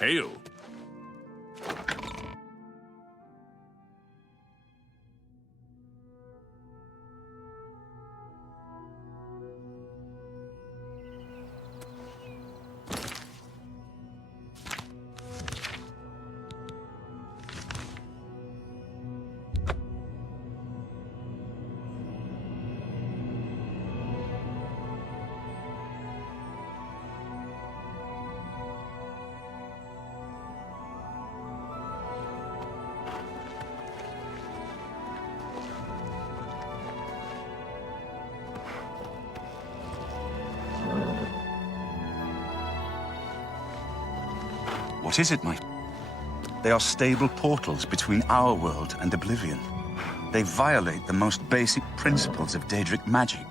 Hail. What is it, my... They are stable portals between our world and Oblivion. They violate the most basic principles of Daedric magic.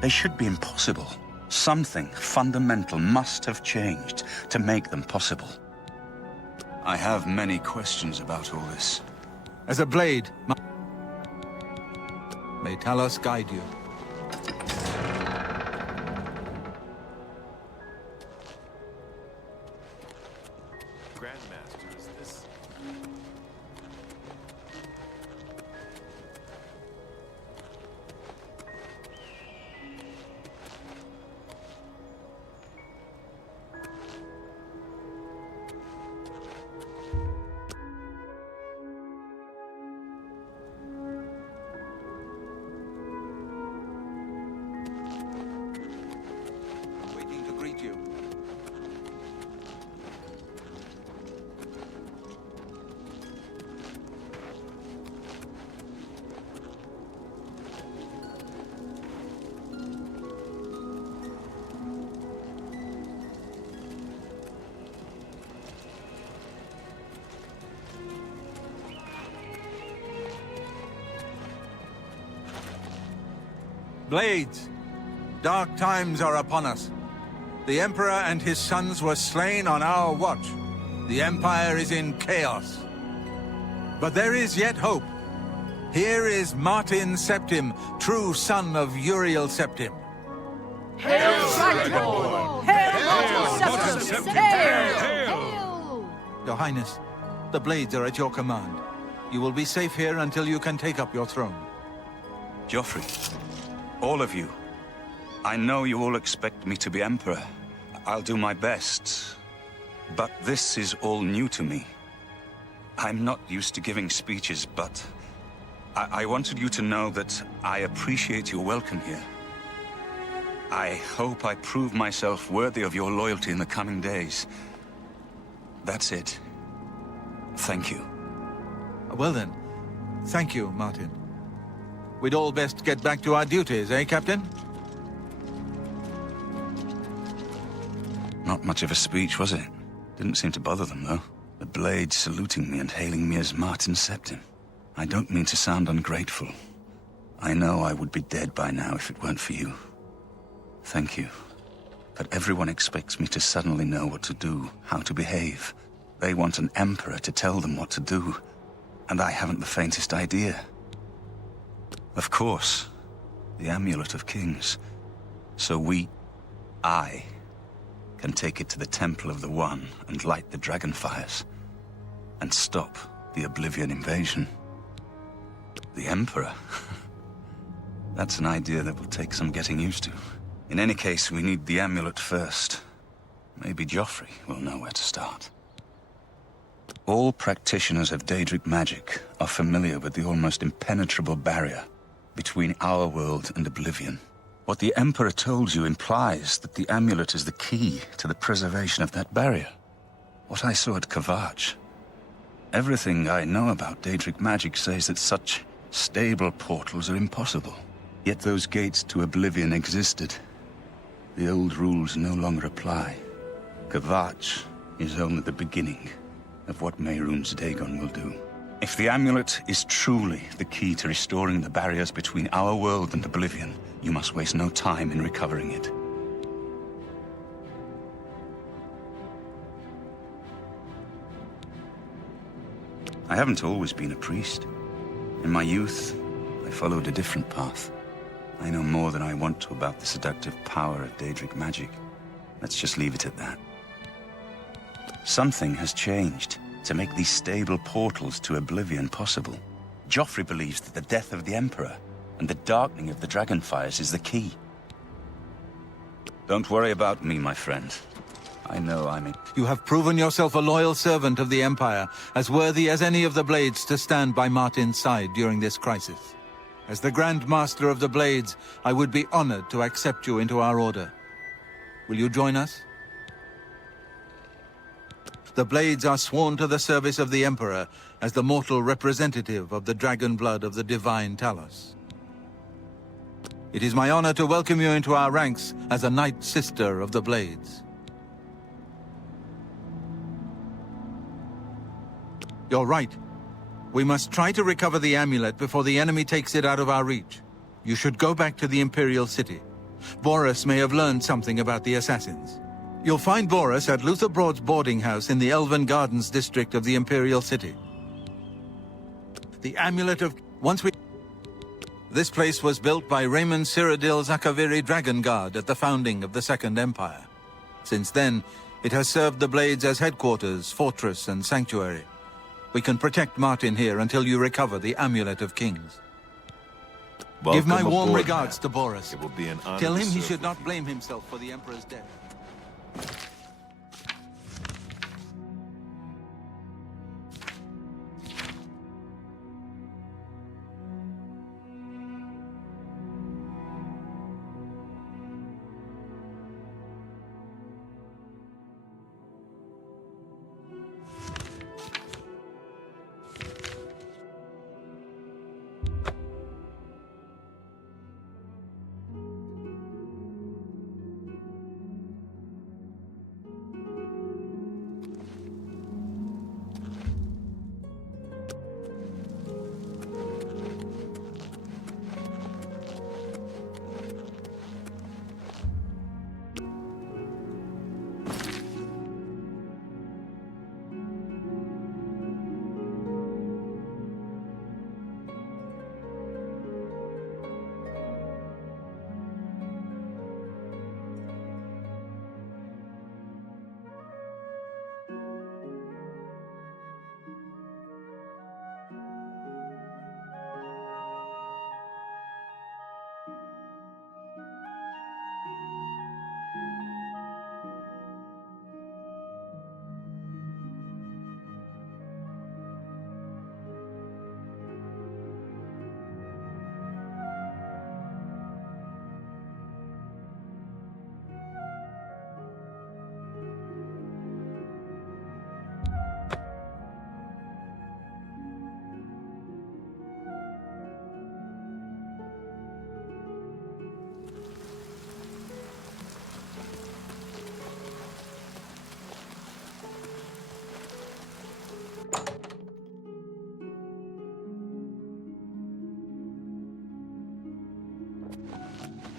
They should be impossible. Something fundamental must have changed to make them possible. I have many questions about all this. As a blade, may Talos guide you. Grandmaster, is this... Waiting to greet you. Blades, dark times are upon us. The Emperor and his sons were slain on our watch. The Empire is in chaos. But there is yet hope. Here is Martin Septim, true son of Uriel Septim. Hail, Dragonborn! Hail, Martin Septim! Hail! Your Highness, the Blades are at your command. You will be safe here until you can take up your throne. Joffrey, all of you. I know you all expect me to be Emperor. I'll do my best. But this is all new to me. I'm not used to giving speeches, but I wanted you to know that I appreciate your welcome here. I hope I prove myself worthy of your loyalty in the coming days. That's it. Thank you. Well then, thank you, Martin. We'd all best get back to our duties, eh, Captain? Not much of a speech, was it? Didn't seem to bother them, though. The Blades saluting me and hailing me as Martin Septim. I don't mean to sound ungrateful. I know I would be dead by now if it weren't for you. Thank you. But everyone expects me to suddenly know what to do, how to behave. They want an emperor to tell them what to do, and I haven't the faintest idea. Of course, the Amulet of Kings. So I, can take it to the Temple of the One and light the dragon fires, and stop the Oblivion invasion. The Emperor? That's an idea that will take some getting used to. In any case, we need the amulet first. Maybe Joffrey will know where to start. All practitioners of Daedric magic are familiar with the almost impenetrable barrier between our world and Oblivion. What the Emperor told you implies that the amulet is the key to the preservation of that barrier. What I saw at Kvatch. Everything I know about Daedric magic says that such stable portals are impossible. Yet those gates to Oblivion existed. The old rules no longer apply. Kvatch is only the beginning of what Mehrunes Dagon will do. If the amulet is truly the key to restoring the barriers between our world and Oblivion, You must waste no time in recovering it. I haven't always been a priest. In my youth, I followed a different path. I know more than I want to about the seductive power of Daedric magic. Let's just leave it at that. Something has changed to make these stable portals to Oblivion possible. Joffrey believes that the death of the Emperor and the darkening of the Dragonfires is the key. Don't worry about me, my friend. I know I'm You have proven yourself a loyal servant of the Empire, as worthy as any of the Blades to stand by Martin's side during this crisis. As the Grand Master of the Blades, I would be honored to accept you into our order. Will you join us? The Blades are sworn to the service of the Emperor as the mortal representative of the dragon blood of the Divine Talos. It is my honor to welcome you into our ranks as a Knight Sister of the Blades. You're right. We must try to recover the amulet before the enemy takes it out of our reach. You should go back to the Imperial City. Boris may have learned something about the assassins. You'll find Boris at Luther Broad's boarding house in the Elven Gardens district of the Imperial City. The Amulet of... This place was built by Raymond Cyrodiil Zakaviri Dragon Guard at the founding of the Second Empire. Since then, it has served the Blades as headquarters, fortress, and sanctuary. We can protect Martin here until you recover the Amulet of Kings. Give my warm regards to Boris. It will be an honor. Tell him he should not blame himself for the Emperor's death.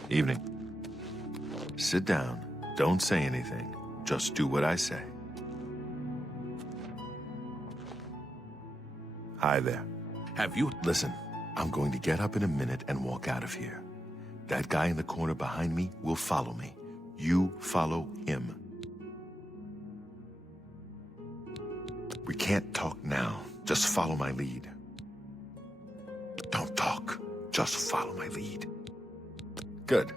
Evening. Sit down. Don't say anything. Just do what I say. Hi there. Have you... Listen, I'm going to get up in a minute and walk out of here. That guy in the corner behind me will follow me. You follow him. We can't talk now. Just follow my lead. Don't talk. Just follow my lead. Good.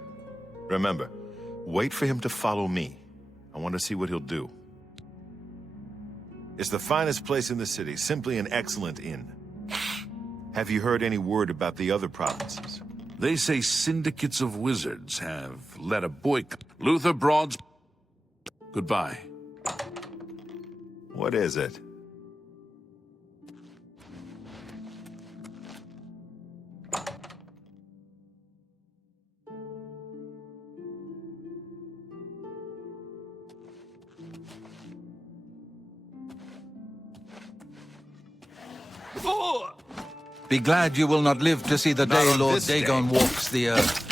Remember, wait for him to follow me. I want to see what he'll do. It's the finest place in the city, simply an excellent inn. Have you heard any word about the other provinces? They say syndicates of wizards have led a boycott. Luther Broad's... Goodbye. What is it? Be glad you will not live to see the day Lord Dagon walks the earth.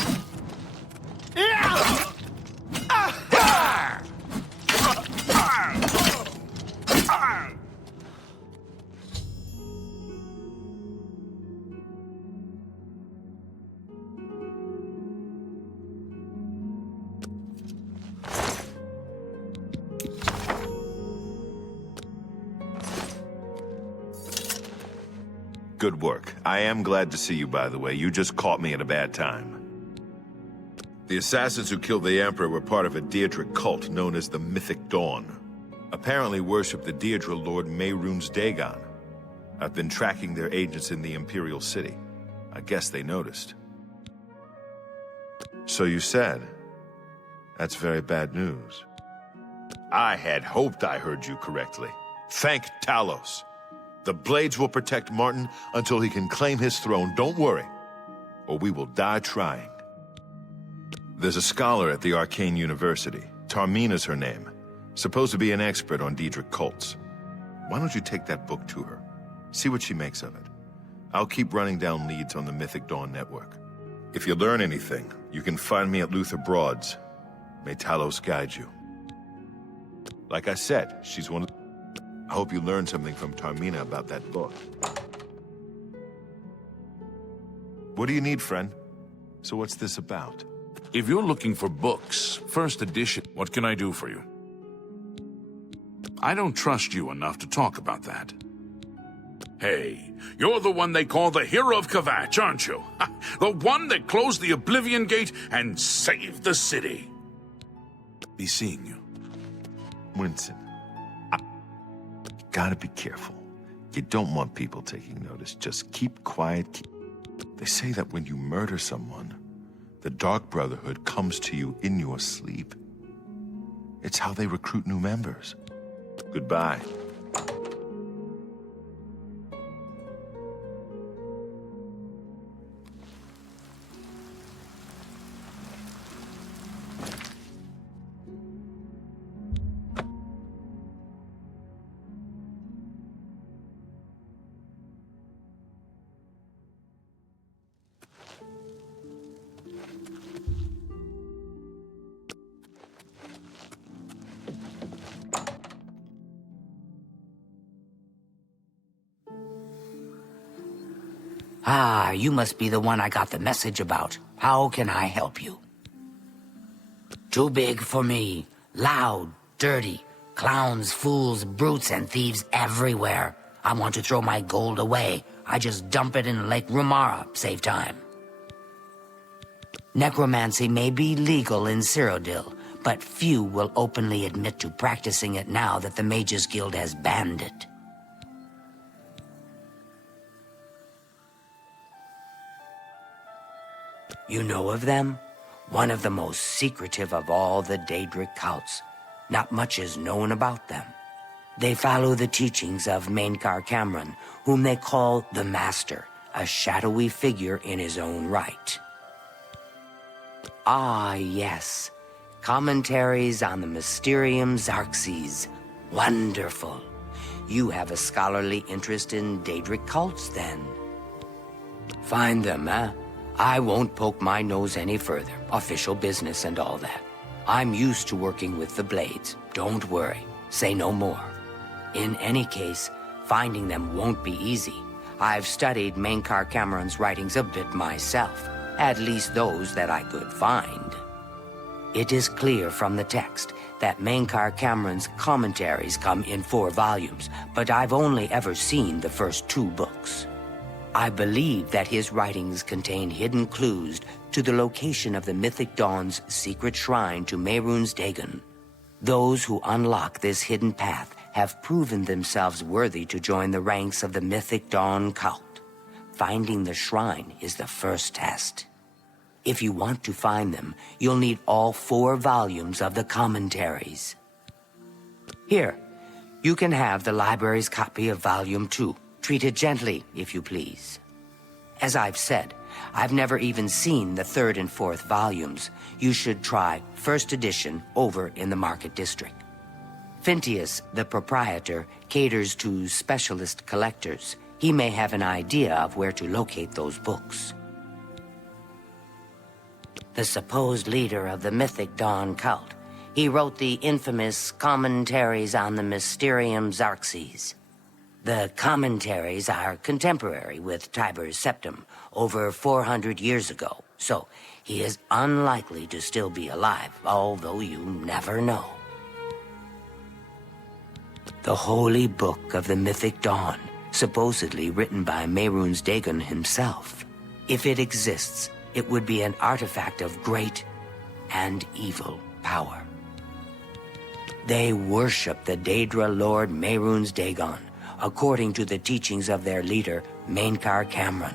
Good work. I am glad to see you, by the way. You just caught me at a bad time. The assassins who killed the Emperor were part of a Daedric cult known as the Mythic Dawn. Apparently worship the Daedra Lord Mehrunes Dagon. I've been tracking their agents in the Imperial City. I guess they noticed. So you said. That's very bad news. I had hoped I heard you correctly. Thank Talos. The Blades will protect Martin until he can claim his throne. Don't worry, or we will die trying. There's a scholar at the Arcane University. Tarmina's her name. Supposed to be an expert on Daedric cults. Why don't you take that book to her? See what she makes of it. I'll keep running down leads on the Mythic Dawn network. If you learn anything, you can find me at Luther Broad's. May Talos guide you. Like I said, she's one of... I hope you learned something from Tarmina about that book. What do you need, friend? So what's this about? If you're looking for books, first edition, what can I do for you? I don't trust you enough to talk about that. Hey, you're the one they call the hero of Kvatch, aren't you? The one that closed the Oblivion Gate and saved the city. Be seeing you. Winston, you gotta be careful. You don't want people taking notice. Just keep quiet. They say that when you murder someone, the Dark Brotherhood comes to you in your sleep. It's how they recruit new members. Goodbye. Ah, you must be the one I got the message about. How can I help you? Too big for me. Loud, dirty. Clowns, fools, brutes, and thieves everywhere. I want to throw my gold away. I just dump it in Lake Rumara, save time. Necromancy may be legal in Cyrodiil, but few will openly admit to practicing it now that the Mages Guild has banned it. You know of them? One of the most secretive of all the Daedric cults. Not much is known about them. They follow the teachings of Mainkar Cameron, whom they call the Master, a shadowy figure in his own right. Ah, yes. Commentaries on the Mysterium Xarxes. Wonderful. You have a scholarly interest in Daedric cults, then? Find them, eh? I won't poke my nose any further. Official business and all that. I'm used to working with the Blades. Don't worry. Say no more. In any case, finding them won't be easy. I've studied Mainkar Cameron's writings a bit myself. At least those that I could find. It is clear from the text that Mainkar Cameron's commentaries come in 4 volumes, but I've only ever seen the first 2 books. I believe that his writings contain hidden clues to the location of the Mythic Dawn's secret shrine to Mehrunes Dagon. Those who unlock this hidden path have proven themselves worthy to join the ranks of the Mythic Dawn cult. Finding the shrine is the first test. If you want to find them, you'll need all 4 volumes of the commentaries. Here, you can have the library's copy of Volume 2. Treat it gently, if you please. As I've said, I've never even seen the 3rd and 4th volumes. You should try first edition over in the Market District. Phintius, the proprietor, caters to specialist collectors. He may have an idea of where to locate those books. The supposed leader of the Mythic Dawn cult. He wrote the infamous Commentaries on the Mysterium Xarxes. The commentaries are contemporary with Tiber's Septim, over 400 years ago, so he is unlikely to still be alive, although you never know. The Holy Book of the Mythic Dawn. supposedly written by Mehrunes Dagon himself. If it exists, it would be an artifact of great and evil power. They worship the Daedra Lord Mehrunes Dagon, according to the teachings of their leader, Mainkar Cameron.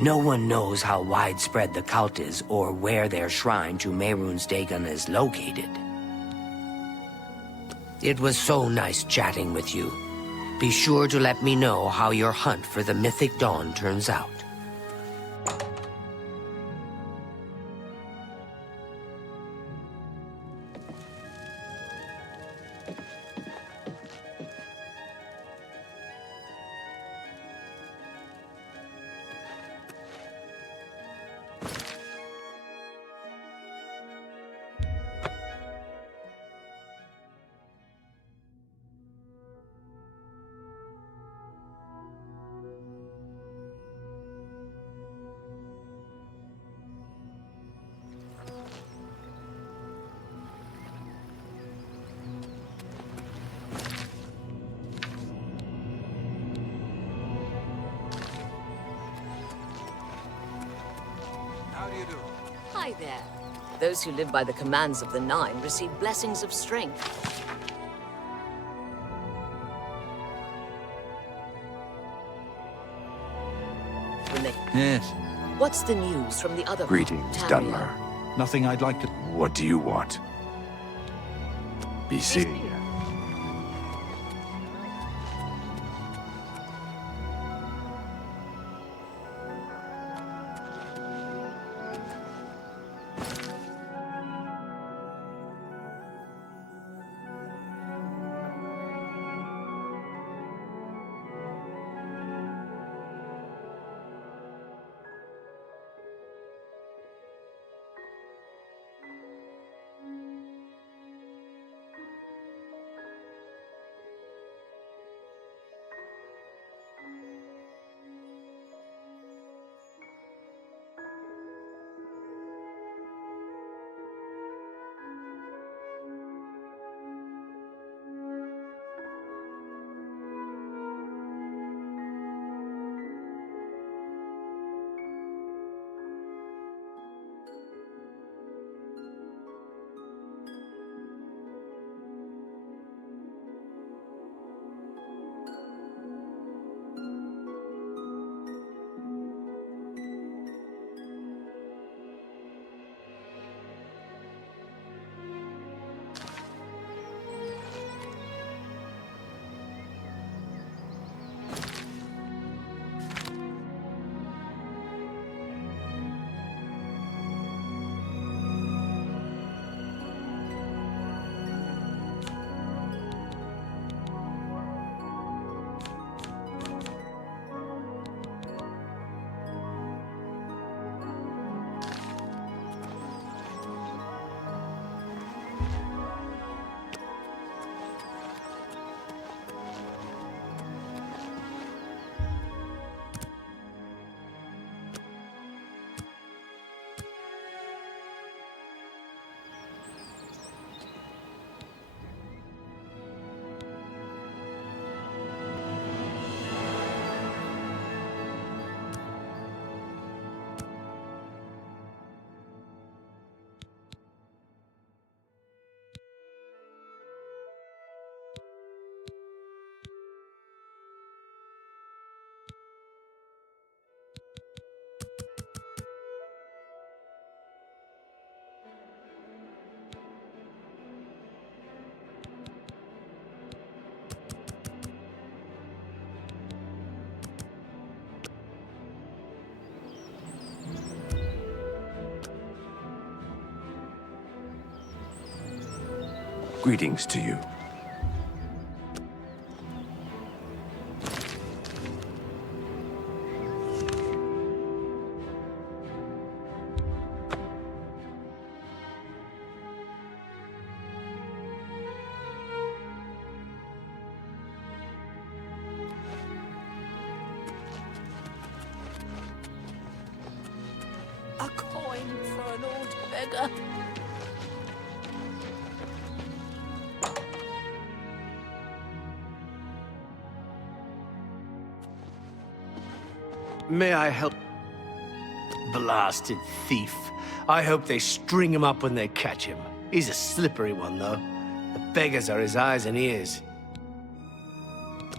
No one knows how widespread the cult is or where their shrine to Mehrunes Dagon is located. It was so nice chatting with you. Be sure to let me know how your hunt for the Mythic Dawn turns out. Hi there. Those who live by the commands of the Nine receive blessings of strength. When they... Yes. What's the news from the other... Greetings, Tamriel? Dunmer. Nothing I'd like to... What do you want? Be seeing you. Greetings to you. A coin for an old beggar. May I help? Blasted thief. I hope they string him up when they catch him. He's a slippery one, though. The beggars are his eyes and ears.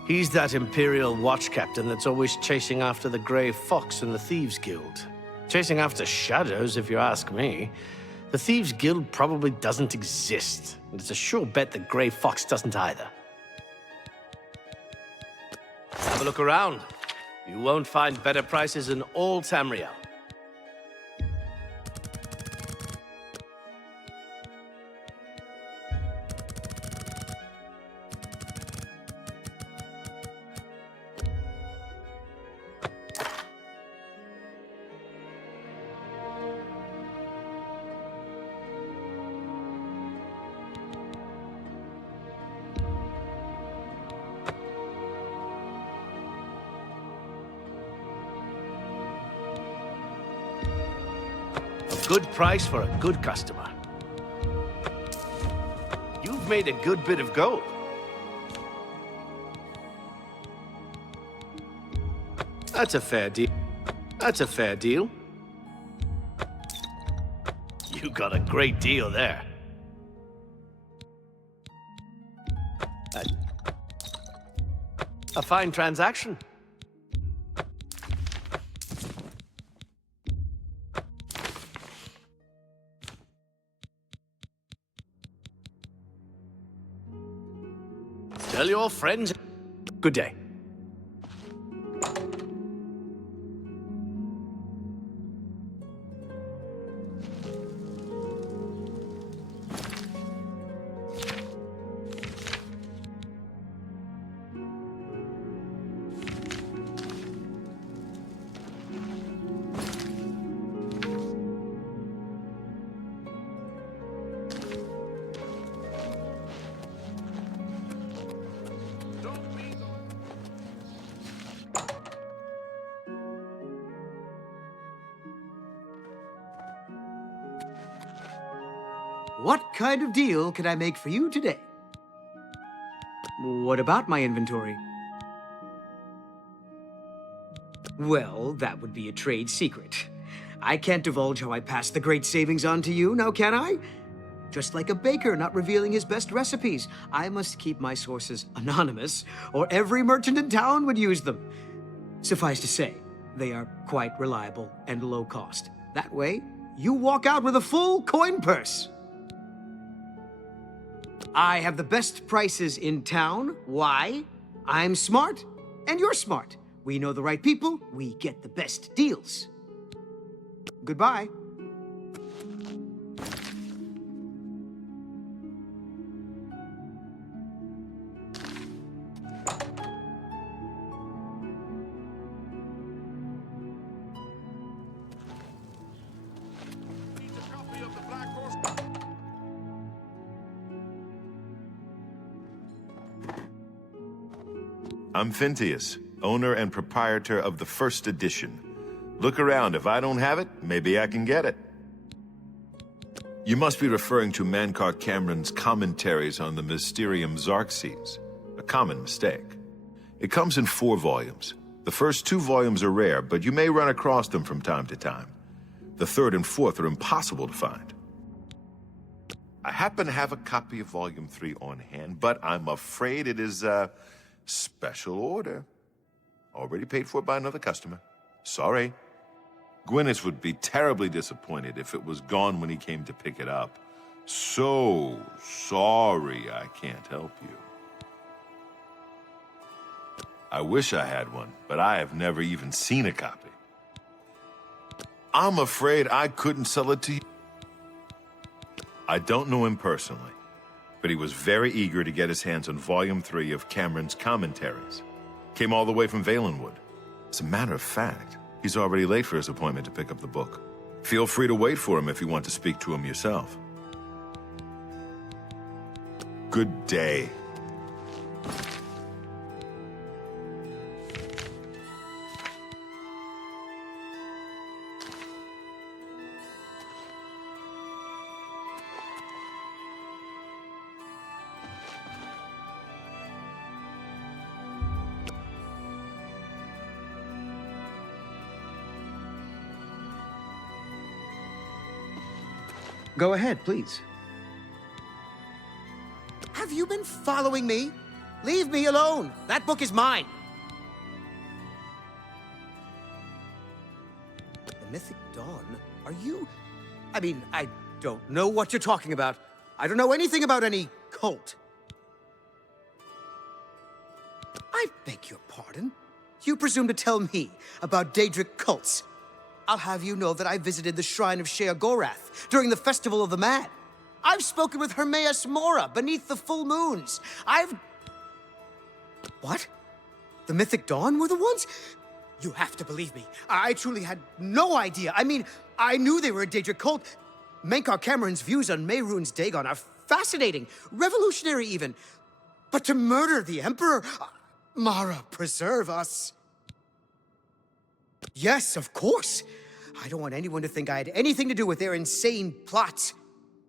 He's that Imperial watch captain that's always chasing after the Grey Fox and the Thieves Guild. Chasing after shadows, if you ask me. The Thieves Guild probably doesn't exist, and it's a sure bet that Grey Fox doesn't either. Have a look around. You won't find better prices in all Tamriel. Good price for a good customer. You've made a good bit of gold. That's a fair deal. That's a fair deal. You got a great deal there. A fine transaction. Tell your friends. Good day. What kind of deal can I make for you today? What about my inventory? Well, that would be a trade secret. I can't divulge how I pass the great savings on to you, now can I? Just like a baker not revealing his best recipes, I must keep my sources anonymous, or every merchant in town would use them. Suffice to say, they are quite reliable and low cost. That way, you walk out with a full coin purse. I have the best prices in town. Why? I'm smart, and you're smart. We know the right people, we get the best deals. Goodbye. I'm Phintius, owner and proprietor of the first edition. Look around. If I don't have it, maybe I can get it. You must be referring to Mankar Cameron's commentaries on the Mysterium Xarxes, a common mistake. It comes in 4 volumes. The first 2 volumes are rare, but you may run across them from time to time. The 3rd and 4th are impossible to find. I happen to have a copy of Volume 3 on hand, but I'm afraid it is a special order. Already paid for by another customer. Sorry. Gwyneth would be terribly disappointed if it was gone when he came to pick it up. So sorry I can't help you. I wish I had one, but I have never even seen a copy. I'm afraid I couldn't sell it to you. I don't know him personally, but he was very eager to get his hands on Volume 3 of Cameron's commentaries. Came all the way from Valenwood. As a matter of fact, he's already late for his appointment to pick up the book. Feel free to wait for him if you want to speak to him yourself. Good day. Go ahead, please. Have you been following me? Leave me alone. That book is mine. The Mythic Dawn? Are you... I mean, I don't know what you're talking about. I don't know anything about any cult. I beg your pardon? You presume to tell me about Daedric cults? I'll have you know that I visited the shrine of Sheogorath during the Festival of the Mad. I've spoken with Hermaeus Mora beneath the full moons. What? The Mythic Dawn were the ones? You have to believe me. I truly had no idea. I mean, I knew they were a Daedric cult. Menkar Cameron's views on Mehrunes Dagon are fascinating, revolutionary even. But to murder the Emperor... Mara, preserve us. Yes, of course. I don't want anyone to think I had anything to do with their insane plots.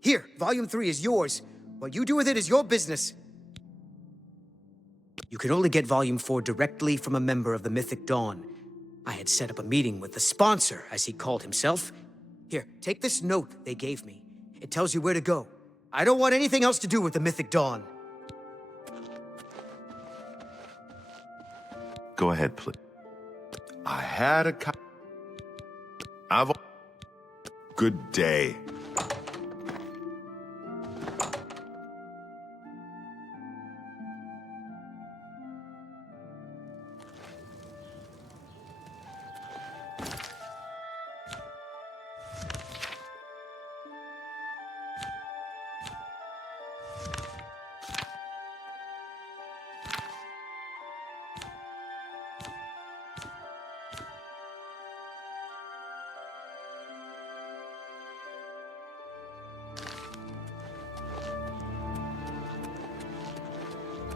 Here, Volume 3 is yours. What you do with it is your business. You can only get Volume 4 directly from a member of the Mythic Dawn. I had set up a meeting with the sponsor, as he called himself. Here, take this note they gave me. It tells you where to go. I don't want anything else to do with the Mythic Dawn. Go ahead, please. I had a Good day.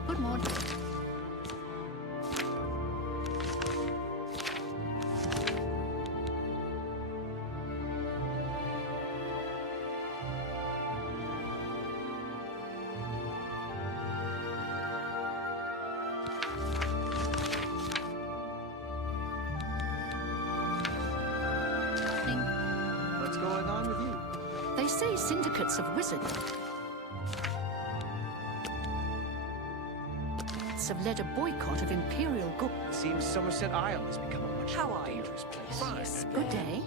Good morning. What's going on with you? They say syndicates of wizards have led a boycott of Imperial goods. It seems Somerset Isle has become a much more dangerous place. Good day.